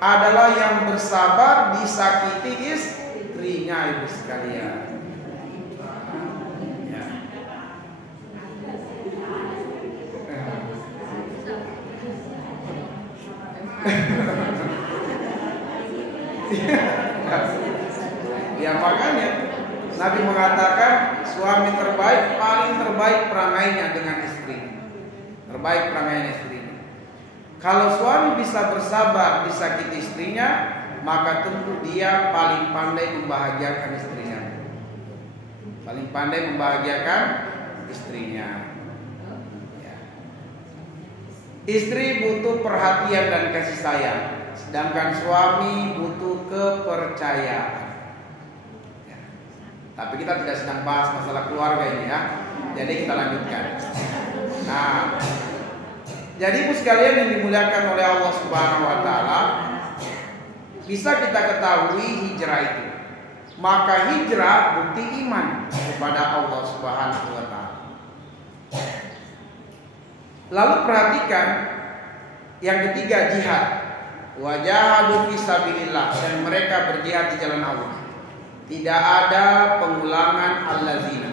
adalah yang bersabar disakiti istrinya, ibu sekalian. Ya, makanya Nabi mengatakan suami terbaik, paling terbaik perangainya dengan istri. Terbaik perangainya istri. Kalau suami bisa bersabar disakiti istrinya, maka tentu dia paling pandai membahagiakan istrinya. paling pandai membahagiakan istrinya. Ya. Istri butuh perhatian dan kasih sayang, sedangkan suami butuh kepercayaan. Ya. Tapi kita tidak sedang bahas masalah keluarga ini ya. Jadi kita lanjutkan. Nah, jadi ibu sekalian yang dimuliakan oleh Allah Subhanahu wa taala, bisa kita ketahui hijrah itu. Maka hijrah bukti iman kepada Allah Subhanahu wa taala. Lalu perhatikan yang ketiga, jihad. Wajahadu fisabilillah, dan mereka berjihad di jalan Allah. Tidak ada pengulangan allazina.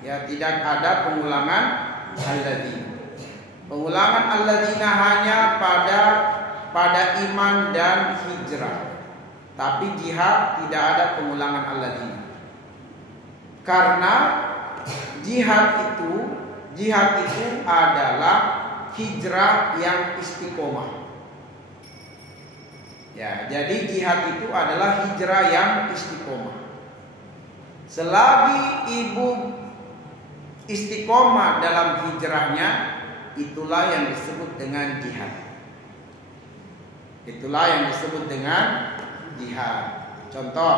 Ya, tidak ada pengulangan allazina. Pengulangan allazina hanya pada iman dan hijrah. Tapi jihad tidak ada pengulangan alladzina. Karena jihad itu adalah hijrah yang istiqomah. Ya, jadi jihad itu adalah hijrah yang istiqomah. Selagi ibu istiqomah dalam hijrahnya, itulah yang disebut dengan jihad. Itulah yang disebut dengan jihad. Contoh,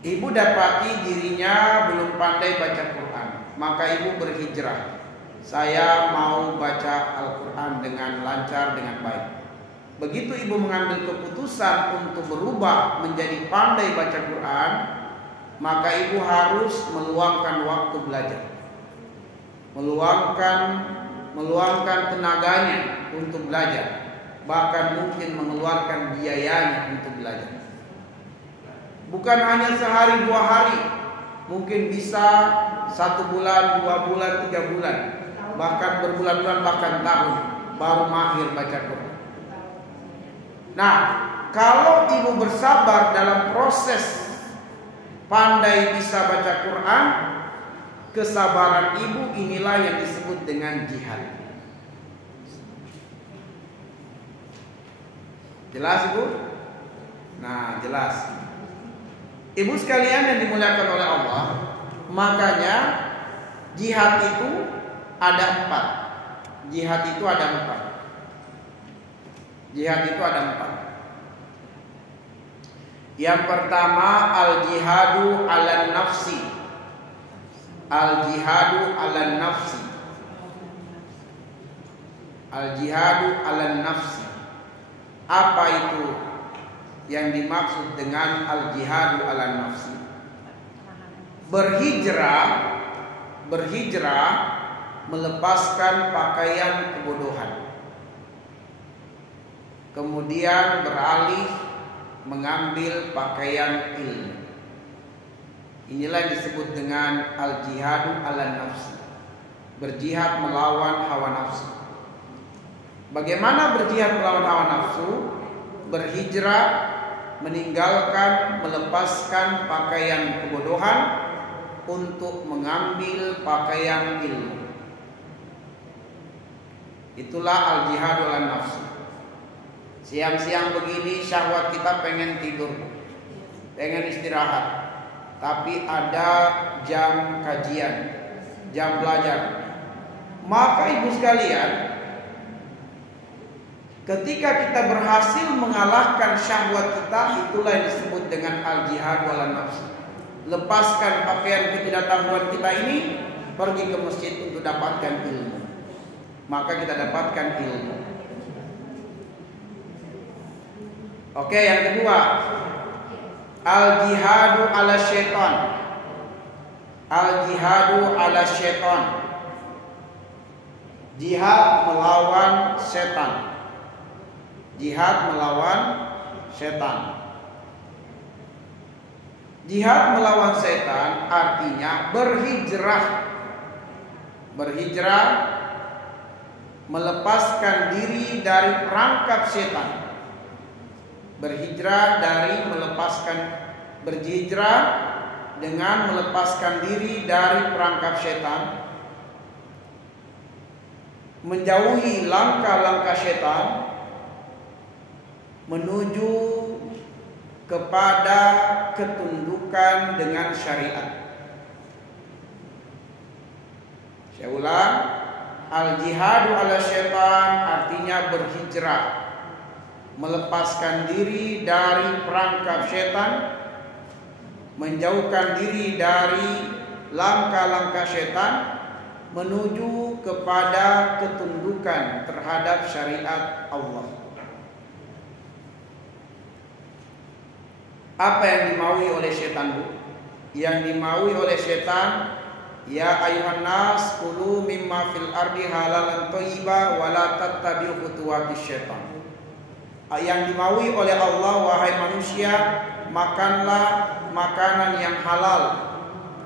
ibu dapati dirinya belum pandai baca Quran, maka ibu berhijrah. Saya mau baca Al-Quran dengan lancar, dengan baik. Begitu ibu mengambil keputusan untuk berubah menjadi pandai baca Quran, maka ibu harus meluangkan waktu belajar, meluangkan tenaganya untuk belajar, bahkan mungkin mengeluarkan biayanya untuk belajar. Bukan hanya sehari 2 hari, mungkin bisa 1 bulan, 2 bulan, 3 bulan, bahkan berbulan-bulan, bahkan tahun baru mahir baca Quran. Nah, kalau ibu bersabar dalam proses pandai bisa baca Quran, kesabaran ibu inilah yang disebut dengan jihad. Jelas ibu? Nah, jelas. Ibu sekalian yang dimuliakan oleh Allah, makanya jihad itu ada 4. Jihad itu ada 4. Jihad itu ada 4. Yang pertama, al-jihadu 'alan nafsi. Al-jihadu 'alan nafsi. Al-jihadu 'alan nafsi. Apa itu yang dimaksud dengan al-jihadu 'alan nafsi? Berhijrah melepaskan pakaian kebodohan, kemudian beralih mengambil pakaian ilmu. Inilah yang disebut dengan al-jihadu 'alan nafsi. Berjihad melawan hawa nafsu. Bagaimana berjihad melawan hawa nafsu? Berhijrah, meninggalkan, melepaskan pakaian kebodohan untuk mengambil pakaian ilmu. Itulah al-jihadu 'alan nafsi. Siang-siang begini syahwat kita pengen tidur, pengen istirahat, tapi ada jam kajian, jam belajar. Maka ibu sekalian, ketika kita berhasil mengalahkan syahwat kita, itulah yang disebut dengan al-jihad 'alan nafsi. Lepaskan pakaian ketidaktahuan kita ini, pergi ke masjid untuk dapatkan ilmu. Maka kita dapatkan ilmu. Oke, yang kedua, al-jihadu 'ala syaitan. Al-jihadu 'ala syaitan. Jihad melawan setan. Jihad melawan setan. Jihad melawan setan artinya berhijrah. Berhijrah melepaskan diri dari perangkap setan. Berhijrah dengan melepaskan diri dari perangkap setan, menjauhi langkah-langkah setan, menuju kepada ketundukan dengan syariat. Saya ulang, al-jihadu ala syaitan artinya berhijrah, melepaskan diri dari perangkap syaitan, menjauhkan diri dari langkah-langkah syaitan menuju kepada ketundukan terhadap syariat Allah. Apa yang dimaui oleh syaitan, Bu? Yang dimaui oleh syaitan, ya ayuhan nas kulu mimma fil ardi halalan thayyiba wa la tattabi'u khutuwatis syaitan. Yang dimaui oleh Allah, wahai manusia, makanlah makanan yang halal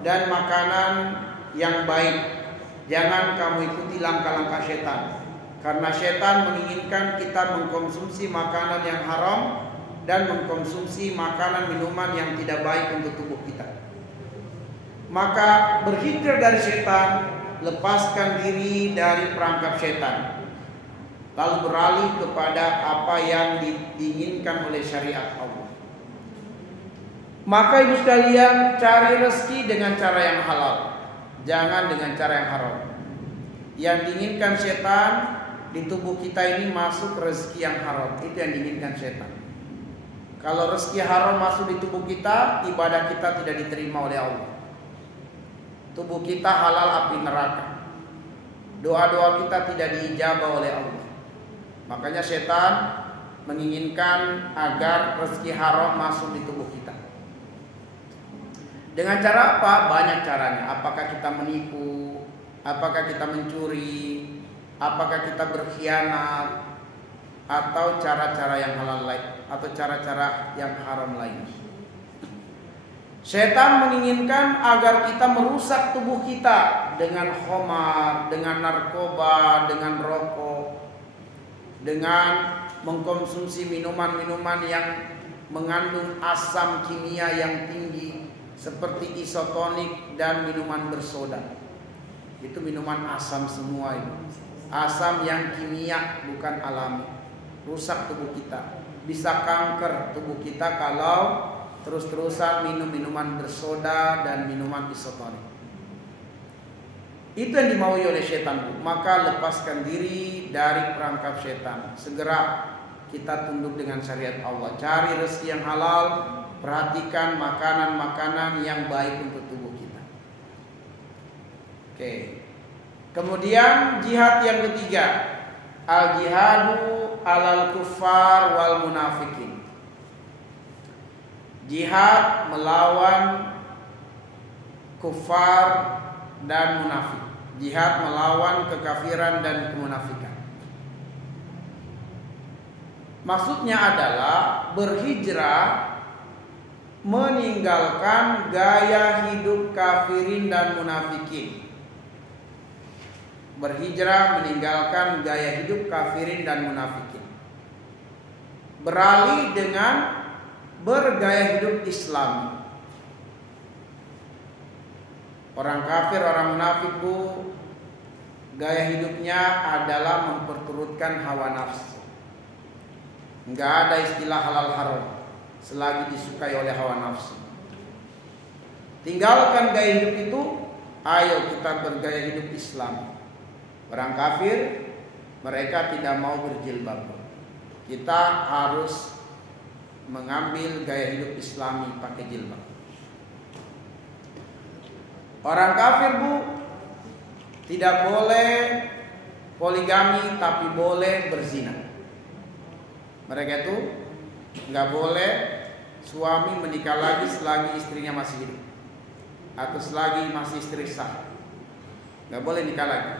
dan makanan yang baik. Jangan kamu ikuti langkah-langkah syaitan, karena syaitan menginginkan kita mengkonsumsi makanan yang haram dan mengkonsumsi makanan minuman yang tidak baik untuk tubuh kita. Maka berhijrah dari syaitan, lepaskan diri dari perangkap syaitan, lalu beralih kepada apa yang diinginkan oleh syariat Allah. Maka ibu sekalian, cari rezeki dengan cara yang halal, jangan dengan cara yang haram. Yang diinginkan syaitan di tubuh kita ini masuk rezeki yang haram, itu yang diinginkan syaitan. Kalau rezeki haram masuk di tubuh kita, ibadah kita tidak diterima oleh Allah. Tubuh kita halal api neraka. Doa-doa kita tidak diijabah oleh Allah. Makanya setan menginginkan agar rezeki haram masuk di tubuh kita. Dengan cara apa? Banyak caranya. Apakah kita menipu? Apakah kita mencuri? Apakah kita berkhianat? Atau cara-cara yang halal lain, atau cara-cara yang haram lain. Setan menginginkan agar kita merusak tubuh kita dengan khamar, dengan narkoba, dengan rokok, dengan mengkonsumsi minuman-minuman yang mengandung asam kimia yang tinggi seperti isotonik dan minuman bersoda. Itu minuman asam semua itu. Asam yang kimia, bukan alami. Rusak tubuh kita, bisa kanker tubuh kita kalau terus-terusan minum minuman bersoda dan minuman isotonik. Itu yang dimaui oleh setan, Bu. Maka lepaskan diri dari perangkap setan. Segera kita tunduk dengan syariat Allah. Cari rezeki yang halal, perhatikan makanan-makanan yang baik untuk tubuh kita. Oke. Kemudian jihad yang ketiga, al-jihadu alal kufar wal munafikin. Jihad melawan kufar dan munafik. Jihad melawan kekafiran dan kemunafikan. Maksudnya adalah berhijrah meninggalkan gaya hidup kafirin dan munafikin. Berhijrah meninggalkan gaya hidup kafirin dan munafikin, beralih dengan bergaya hidup Islam. Orang kafir, orang munafik, Bu, gaya hidupnya adalah memperturutkan hawa nafsu. Enggak ada istilah halal haram selagi disukai oleh hawa nafsu. Tinggalkan gaya hidup itu, ayo kita bergaya hidup Islam. Orang kafir, mereka tidak mau berjilbab. Kita harus mengambil gaya hidup Islami pakai jilbab. Orang kafir, Bu, tidak boleh poligami tapi boleh berzina. Mereka itu nggak boleh suami menikah lagi selagi istrinya masih hidup atau selagi masih istri sah. Nggak boleh nikah lagi.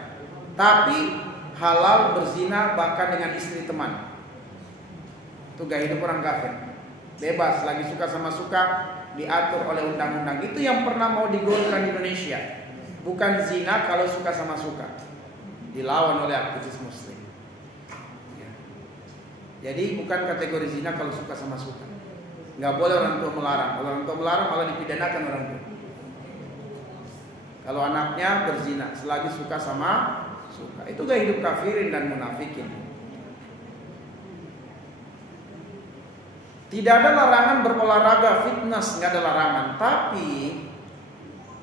Tapi halal berzina bahkan dengan istri teman. Itu gaya hidup orang kafir. Bebas, lagi suka sama suka, diatur oleh undang-undang. Itu yang pernah mau digolkan di Indonesia. Bukan zina kalau suka sama suka. Dilawan oleh aktivis muslim. Ya. Jadi bukan kategori zina kalau suka sama suka. Nggak boleh orang tua melarang. Kalau orang tua melarang malah dipidanakan orang tua. Kalau anaknya berzina selagi suka sama suka, itu gaya hidup kafirin dan munafikin. Tidak ada larangan berolahraga, fitness, nggak ada larangan. Tapi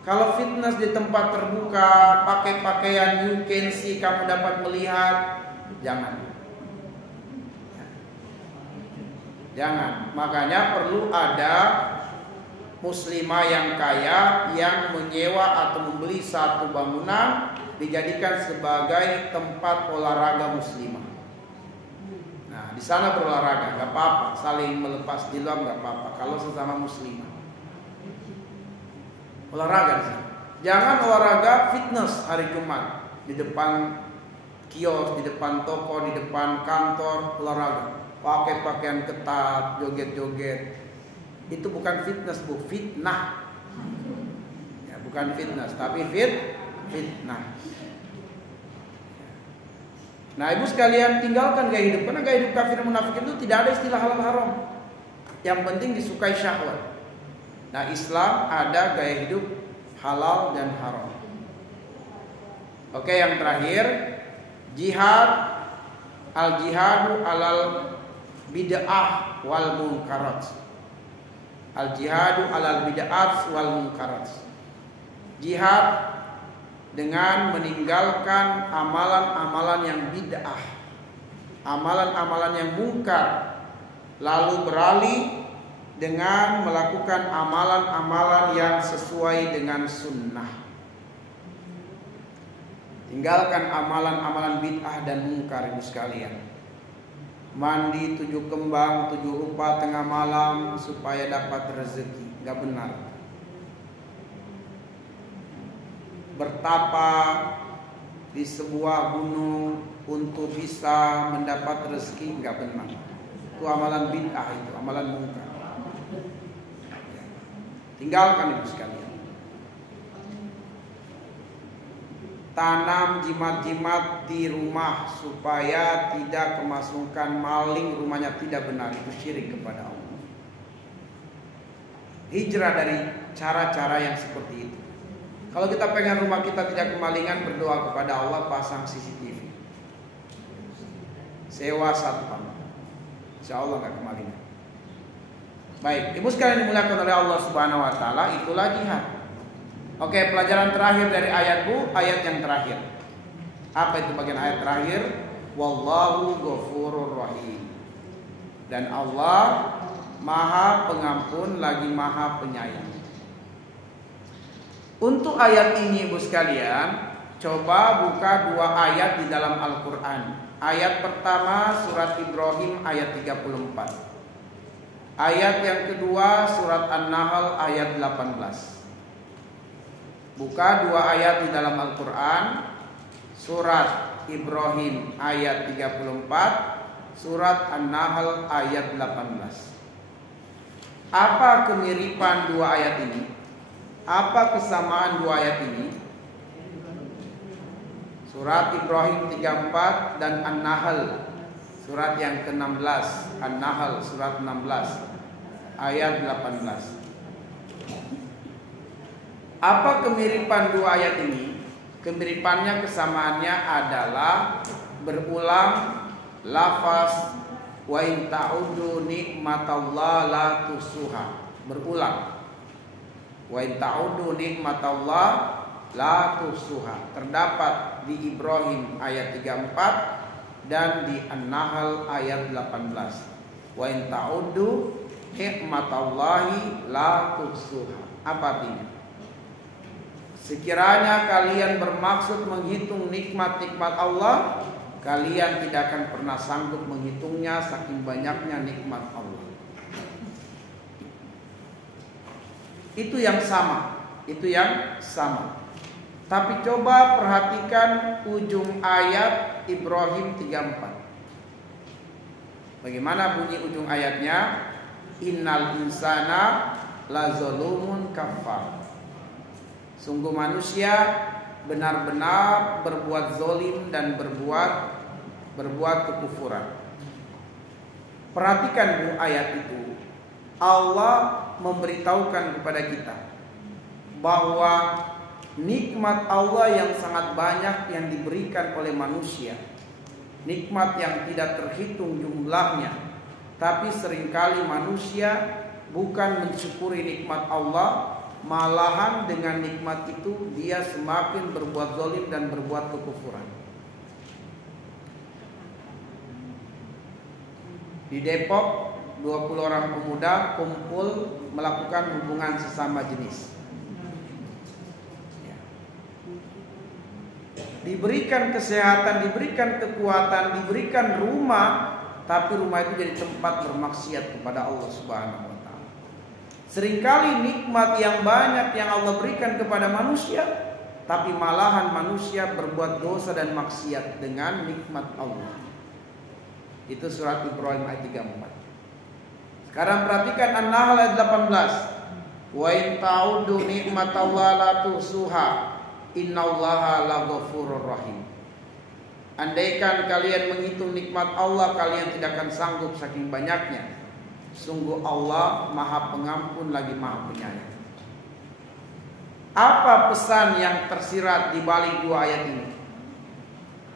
Kalau fitness di tempat terbuka, pakai pakaian you can see, kamu dapat melihat, jangan. Jangan. Makanya perlu ada muslimah yang kaya yang menyewa atau membeli satu bangunan dijadikan sebagai tempat olahraga muslimah. Nah, di sana berolahraga, nggak apa-apa. Saling melepas jilbab nggak apa-apa. Kalau sesama muslimah, olahraga di sana. Jangan olahraga fitness hari Jumat di depan kios, di depan toko, di depan kantor olahraga. Pakai pakaian ketat, joget-joget. Itu bukan fitness, bu, fitnah. Ya, bukan fitness, tapi fitnah. Nah, ibu sekalian, tinggalkan gaya hidup. Karena gaya hidup kafir munafik itu tidak ada istilah halal haram. Yang penting disukai syahwat. Nah, Islam ada gaya hidup halal dan haram. Oke, yang terakhir, jihad, al-jihadu alal bid'ah wal munkarat. Al-jihadu alal bid'ah wal munkarat. Jihad dengan meninggalkan amalan-amalan yang bid'ah, amalan-amalan yang mungkar, lalu beralih dengan melakukan amalan-amalan yang sesuai dengan sunnah. Tinggalkan amalan-amalan bid'ah dan mungkar, ibu sekalian. Mandi 7 kembang 7 rupa tengah malam supaya dapat rezeki, gak benar. Bertapa di sebuah gunung untuk bisa mendapat rezeki, gak benar. Itu amalan bid'ah, itu amalan mungkar. Tinggalkan, ibu sekalian. Tanam jimat-jimat di rumah supaya tidak kemasukan maling, rumahnya tidak benar, itu syirik kepada Allah. Hijrah dari cara-cara yang seperti itu. Kalau kita pengen rumah kita tidak kemalingan, berdoa kepada Allah, pasang CCTV, sewa satpam, insya Allah gak kemalingan. Baik, ibu sekalian dimuliakan oleh Allah Subhanahu Wa Taala, itulah jihad. Oke, pelajaran terakhir dari ayat, bu, ayat yang terakhir. Apa itu bagian ayat terakhir? Wallahu ghafurur rahim. Dan Allah Maha Pengampun lagi Maha Penyayang. Untuk ayat ini, ibu sekalian, coba buka 2 ayat di dalam Al-Quran. Ayat pertama surat Ibrahim ayat 34. Ayat yang kedua surat An-Nahl ayat 18. Buka 2 ayat di dalam Al-Quran. Surat Ibrahim ayat 34, surat An-Nahl ayat 18. Apa kemiripan 2 ayat ini? Apa kesamaan 2 ayat ini? Surat Ibrahim 34 dan An-Nahl surat yang ke-16. An-Nahl surat 16 ayat 18. Apa kemiripan 2 ayat ini? Kemiripannya, kesamaannya adalah berulang lafaz wa in ta'udu nikmatallahi la tusuha. Berulang. Wa in ta'udu nikmatallahi la tusuha. Terdapat di Ibrahim ayat 34 dan di An-Nahl ayat 18. Wa in ta'udu nikmatallahi la tusuha. Apa artinya? Sekiranya kalian bermaksud menghitung nikmat-nikmat Allah, kalian tidak akan pernah sanggup menghitungnya, saking banyaknya nikmat Allah. Itu yang sama. Itu yang sama. Tapi coba perhatikan ujung ayat Ibrahim 34. Bagaimana bunyi ujung ayatnya? Innal insana lazalumun kafar. Sungguh manusia benar-benar berbuat zolim dan berbuat kekufuran. Perhatikan, bu, ayat itu. Allah memberitahukan kepada kita bahwa nikmat Allah yang sangat banyak yang diberikan oleh manusia, nikmat yang tidak terhitung jumlahnya. Tapi seringkali manusia bukan mensyukuri nikmat Allah, malahan dengan nikmat itu dia semakin berbuat zalim dan berbuat kekufuran. Di Depok 20 orang pemuda kumpul melakukan hubungan sesama jenis. Diberikan kesehatan, diberikan kekuatan, diberikan rumah, tapi rumah itu jadi tempat bermaksiat kepada Allah Subhanahu wa taala. Seringkali nikmat yang banyak yang Allah berikan kepada manusia, tapi malahan manusia berbuat dosa dan maksiat dengan nikmat Allah. Itu surat Ibrahim ayat 34. Sekarang perhatikan An-Nahl ayat 18. Wa in ta'udu nikmatallahi la tuhsuha. Innallaha laghafurur rahim. Andaikan kalian menghitung nikmat Allah, kalian tidak akan sanggup saking banyaknya. Sungguh Allah Maha Pengampun lagi Maha Penyayang. Apa pesan yang tersirat di balik dua ayat ini?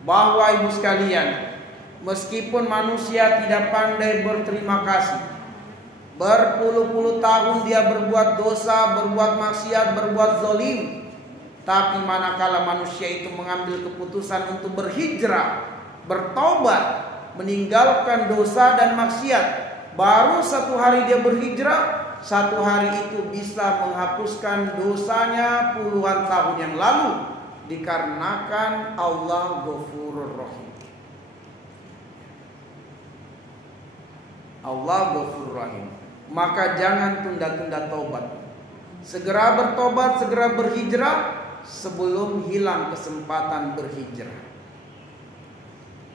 Bahwa ibu sekalian, meskipun manusia tidak pandai berterima kasih, berpuluh-puluh tahun dia berbuat dosa, berbuat maksiat, berbuat zalim, tapi manakala manusia itu mengambil keputusan untuk berhijrah, bertobat, meninggalkan dosa dan maksiat, baru satu hari dia berhijrah, satu hari itu bisa menghapuskan dosanya puluhan tahun yang lalu, dikarenakan Allah Ghafurur Rahim. Allah Ghafurur Rahim. Maka jangan tunda-tunda taubat. Segera bertobat, segera berhijrah sebelum hilang kesempatan berhijrah.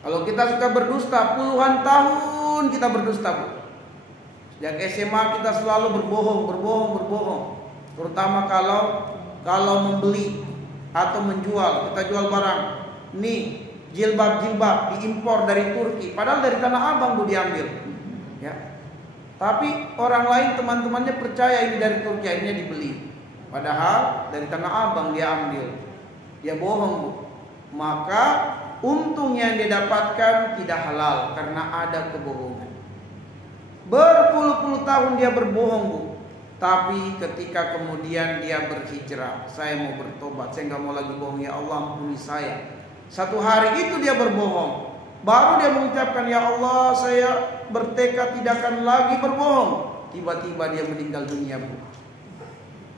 Kalau kita suka berdusta, puluhan tahun kita berdusta, Bu. Sejak SMA kita selalu berbohong. Terutama kalau membeli atau menjual, kita jual barang. Nih, jilbab diimpor dari Turki, padahal dari Tanah Abang, Bu, diambil. Ya. Tapi orang lain, teman-temannya percaya ini dari Turki, akhirnya dibeli. Padahal dari Tanah Abang dia ambil. Dia bohong, Bu. Maka untung yang dia dapatkan tidak halal karena ada kebohongan. Berpuluh-puluh tahun dia berbohong, Bu. Tapi ketika kemudian dia berhijrah, saya mau bertobat, saya nggak mau lagi bohong, ya Allah ampuni saya. Satu hari itu dia berbohong. Baru dia mengucapkan, ya Allah saya bertekad tidak akan lagi berbohong. Tiba-tiba dia meninggal dunia, Bu.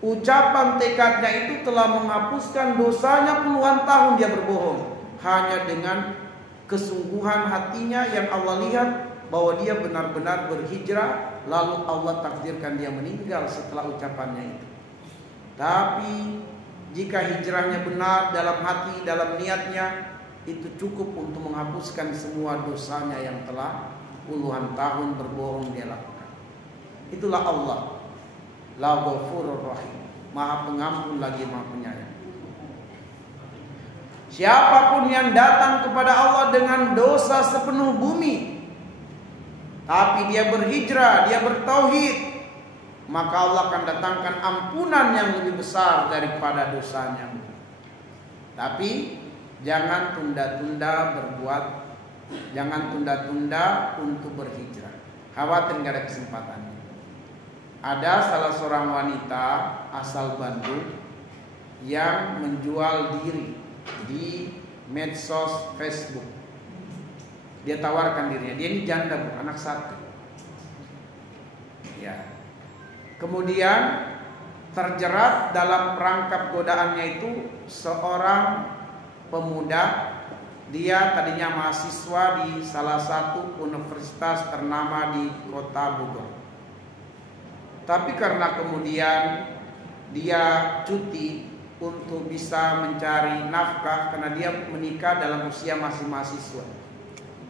Ucapan tekadnya itu telah menghapuskan dosanya puluhan tahun dia berbohong. Hanya dengan kesungguhan hatinya yang Allah lihat bahwa dia benar-benar berhijrah, lalu Allah takdirkan dia meninggal setelah ucapannya itu. Tapi jika hijrahnya benar dalam hati, dalam niatnya, itu cukup untuk menghapuskan semua dosanya yang telah puluhan tahun berbohong dia lakukan. Itulah Allah, La Ghafurur Rahim, Maha Pengampun lagi Maha Penyayang. Siapapun yang datang kepada Allah dengan dosa sepenuh bumi, tapi dia berhijrah, dia bertauhid, maka Allah akan datangkan ampunan yang lebih besar daripada dosanya. Tapi jangan tunda-tunda berbuat, jangan tunda-tunda untuk berhijrah. Khawatir nggak ada kesempatannya. Ada salah seorang wanita asal Bandung yang menjual diri di medsos Facebook. Dia tawarkan dirinya. Dia ini janda, Bu, anak satu. Ya. Kemudian terjerat dalam perangkap godaannya itu seorang pemuda. Dia tadinya mahasiswa di salah satu universitas ternama di kota Bogor. Tapi karena kemudian dia cuti untuk bisa mencari nafkah, karena dia menikah dalam usia masih mahasiswa.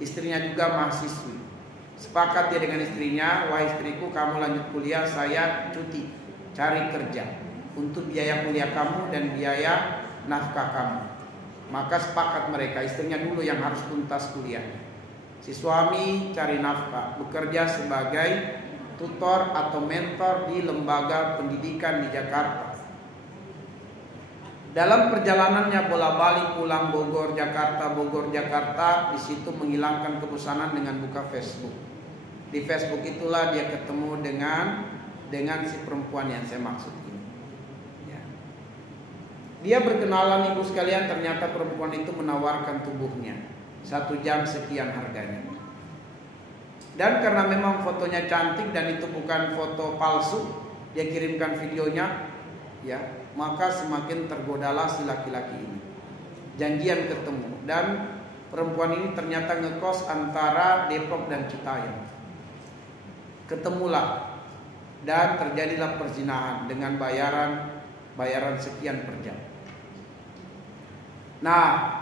Istrinya juga mahasiswi. Sepakat dia dengan istrinya, wahai istriku, kamu lanjut kuliah, saya cuti cari kerja untuk biaya kuliah kamu dan biaya nafkah kamu. Maka sepakat mereka, istrinya dulu yang harus tuntas kuliahnya. Si suami cari nafkah, bekerja sebagai tutor atau mentor di lembaga pendidikan di Jakarta. Dalam perjalanannya bolak-balik pulang Bogor Jakarta, di situ menghilangkan kebosanan dengan buka Facebook. Di Facebook itulah dia ketemu dengan si perempuan yang saya maksud ini. Dia berkenalan ibu sekalian, ternyata perempuan itu menawarkan tubuhnya 1 jam sekian harganya. Dan karena memang fotonya cantik dan itu bukan foto palsu, dia kirimkan videonya, ya, maka semakin tergodalah si laki-laki ini. Janjian ketemu, dan perempuan ini ternyata ngekos antara Depok dan Citayam. Ketemulah dan terjadilah perzinahan dengan bayaran sekian per jam. Nah,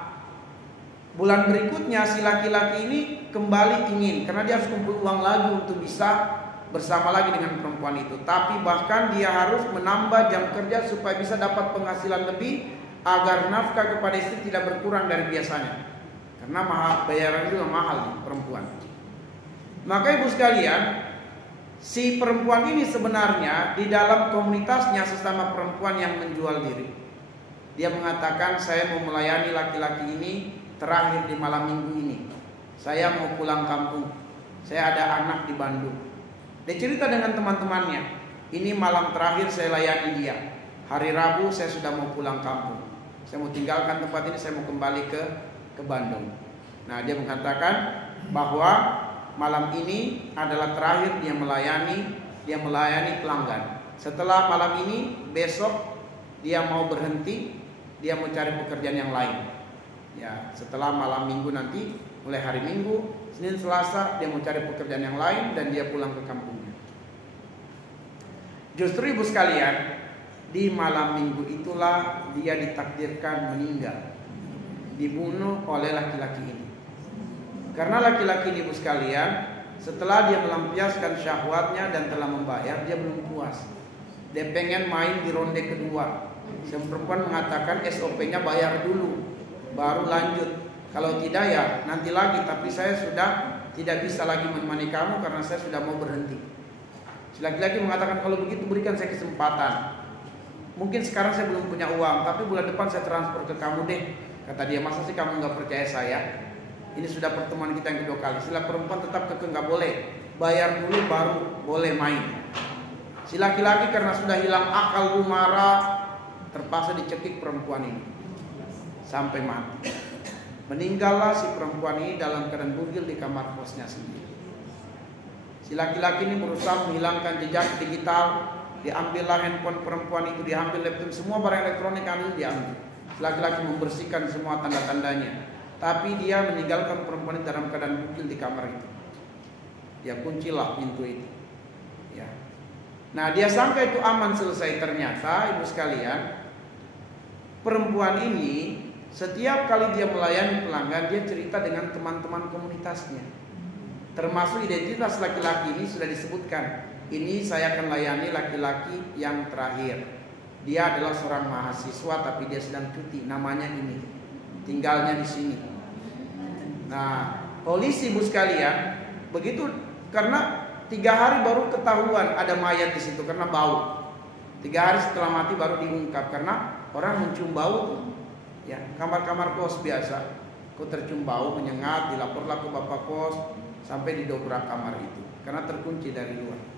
bulan berikutnya si laki-laki ini kembali ingin, karena dia harus kumpul uang lagi untuk bisa bersama lagi dengan perempuan itu. Tapi bahkan dia harus menambah jam kerja supaya bisa dapat penghasilan lebih, agar nafkah kepada istri tidak berkurang dari biasanya. Karena bayaran itu mahal nih, perempuan. Maka ibu sekalian, si perempuan ini sebenarnya di dalam komunitasnya sesama perempuan yang menjual diri, dia mengatakan, saya mau melayani laki-laki ini terakhir di malam minggu ini. Saya mau pulang kampung. Saya ada anak di Bandung. Dia cerita dengan teman-temannya, ini malam terakhir saya layani dia. Hari Rabu saya sudah mau pulang kampung. Saya mau tinggalkan tempat ini, saya mau kembali ke Bandung. Nah, dia mengatakan bahwa malam ini adalah terakhir dia melayani pelanggan. Setelah malam ini, besok dia mau berhenti, dia mau cari pekerjaan yang lain. Ya, setelah malam minggu nanti, mulai hari Minggu, Senin, Selasa, dia mau cari pekerjaan yang lain dan dia pulang ke kampungnya. Justru ibu sekalian, di malam minggu itulah dia ditakdirkan meninggal, dibunuh oleh laki-laki ini. Karena laki-laki ini ibu sekalian, setelah dia melampiaskan syahwatnya dan telah membayar, dia belum puas. Dia pengen main di ronde kedua. Sang perempuan mengatakan SOP-nya bayar dulu, baru lanjut. Kalau tidak ya nanti lagi, tapi saya sudah tidak bisa lagi menemani kamu karena saya sudah mau berhenti. Si laki-laki mengatakan, kalau begitu berikan saya kesempatan. Mungkin sekarang saya belum punya uang, tapi bulan depan saya transfer ke kamu deh. Kata dia, masa sih kamu gak percaya saya? Ini sudah pertemuan kita yang kedua kali. Sila perempuan tetap kekeh, gak boleh. Bayar dulu baru boleh main. Si laki-laki karena sudah hilang akal, marah, terpaksa dicekik perempuan ini sampai mati. Meninggallah si perempuan ini dalam keadaan bugil di kamar kosnya sendiri. Si laki-laki ini berusaha menghilangkan jejak digital. Diambillah handphone perempuan itu, diambil laptop, semua barang elektronik yang diambil. Si laki-laki membersihkan semua tanda-tandanya, tapi dia meninggalkan perempuan itu dalam keadaan bugil di kamar itu. Dia kuncilah pintu itu, ya. Nah, dia sangka itu aman, selesai. Ternyata ibu sekalian, perempuan ini setiap kali dia melayani pelanggan, dia cerita dengan teman-teman komunitasnya. Termasuk identitas laki-laki ini sudah disebutkan. Ini saya akan layani laki-laki yang terakhir. Dia adalah seorang mahasiswa tapi dia sedang cuti. Namanya ini. Tinggalnya di sini. Nah, polisi ibu sekalian, begitu karena 3 hari baru ketahuan ada mayat di situ karena bau. 3 hari setelah mati baru diungkap karena orang mencium bau tuh. Ya, kamar-kamar kos biasa, kok tercium bau menyengat, dilaporlah ke bapak kos sampai didobrak kamar itu karena terkunci dari luar.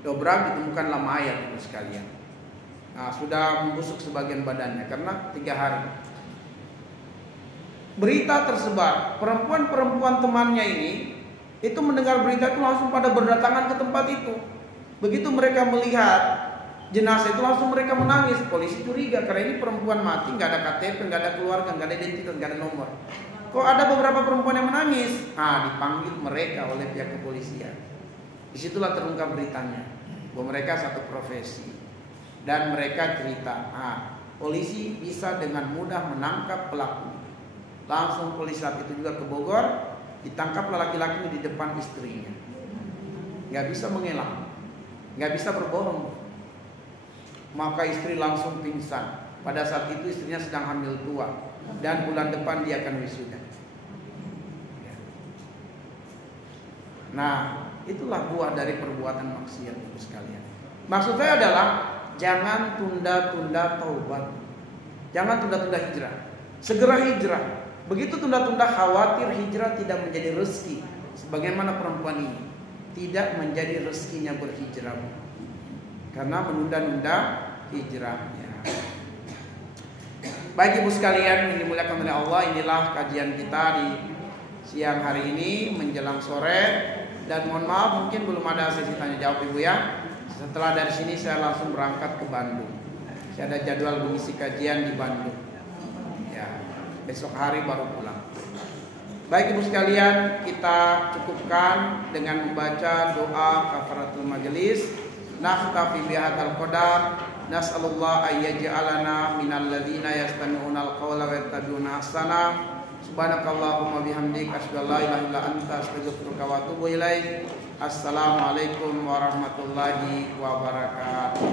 Dobrak, ditemukanlah mayat itu sekalian. Nah, sudah membusuk sebagian badannya karena 3 hari. Berita tersebar, perempuan-perempuan temannya ini itu mendengar berita itu langsung pada berdatangan ke tempat itu. Begitu mereka melihat jenazah itu langsung mereka menangis. Polisi curiga karena ini perempuan mati, nggak ada KTP, nggak ada keluarga, nggak ada identitas, nggak ada nomor. Kok ada beberapa perempuan yang menangis? Dipanggil mereka oleh pihak kepolisian. Disitulah terungkap beritanya bahwa mereka satu profesi dan mereka cerita, polisi bisa dengan mudah menangkap pelaku. Langsung polisi saat itu juga ke Bogor, ditangkaplah laki-laki ini di depan istrinya. Nggak bisa mengelak, nggak bisa berbohong. Maka istri langsung pingsan. Pada saat itu istrinya sedang hamil 2 dan bulan depan dia akan wisuda. Nah, itulah buah dari perbuatan maksiat itu sekalian. Maksud saya adalah jangan tunda-tunda taubat. Jangan tunda-tunda hijrah. Segera hijrah. Begitu tunda-tunda khawatir hijrah tidak menjadi rezeki. Sebagaimana perempuan ini tidak menjadi rezekinya berhijrah karena menunda-nunda hijrahnya. Baik Ibu sekalian yang dimuliakan oleh Allah, inilah kajian kita di siang hari ini menjelang sore. Dan mohon maaf mungkin belum ada sesi tanya jawab Ibu ya. Setelah dari sini saya langsung berangkat ke Bandung. Saya ada jadwal mengisi kajian di Bandung. Ya, besok hari baru pulang. Baik Ibu sekalian, kita cukupkan dengan membaca doa kafaratul majelis. Nakhtafi bihadzal qadar. Nas'alullah ayyaj'alana minal ladzina yastami'unal qawla wa yattabi'una ahsana. Subhanakallahumma bihamdik asyhadu an la ilaha illa anta astaghfiruka wa atubu ilaik. Assalamualaikum warahmatullahi wabarakatuh.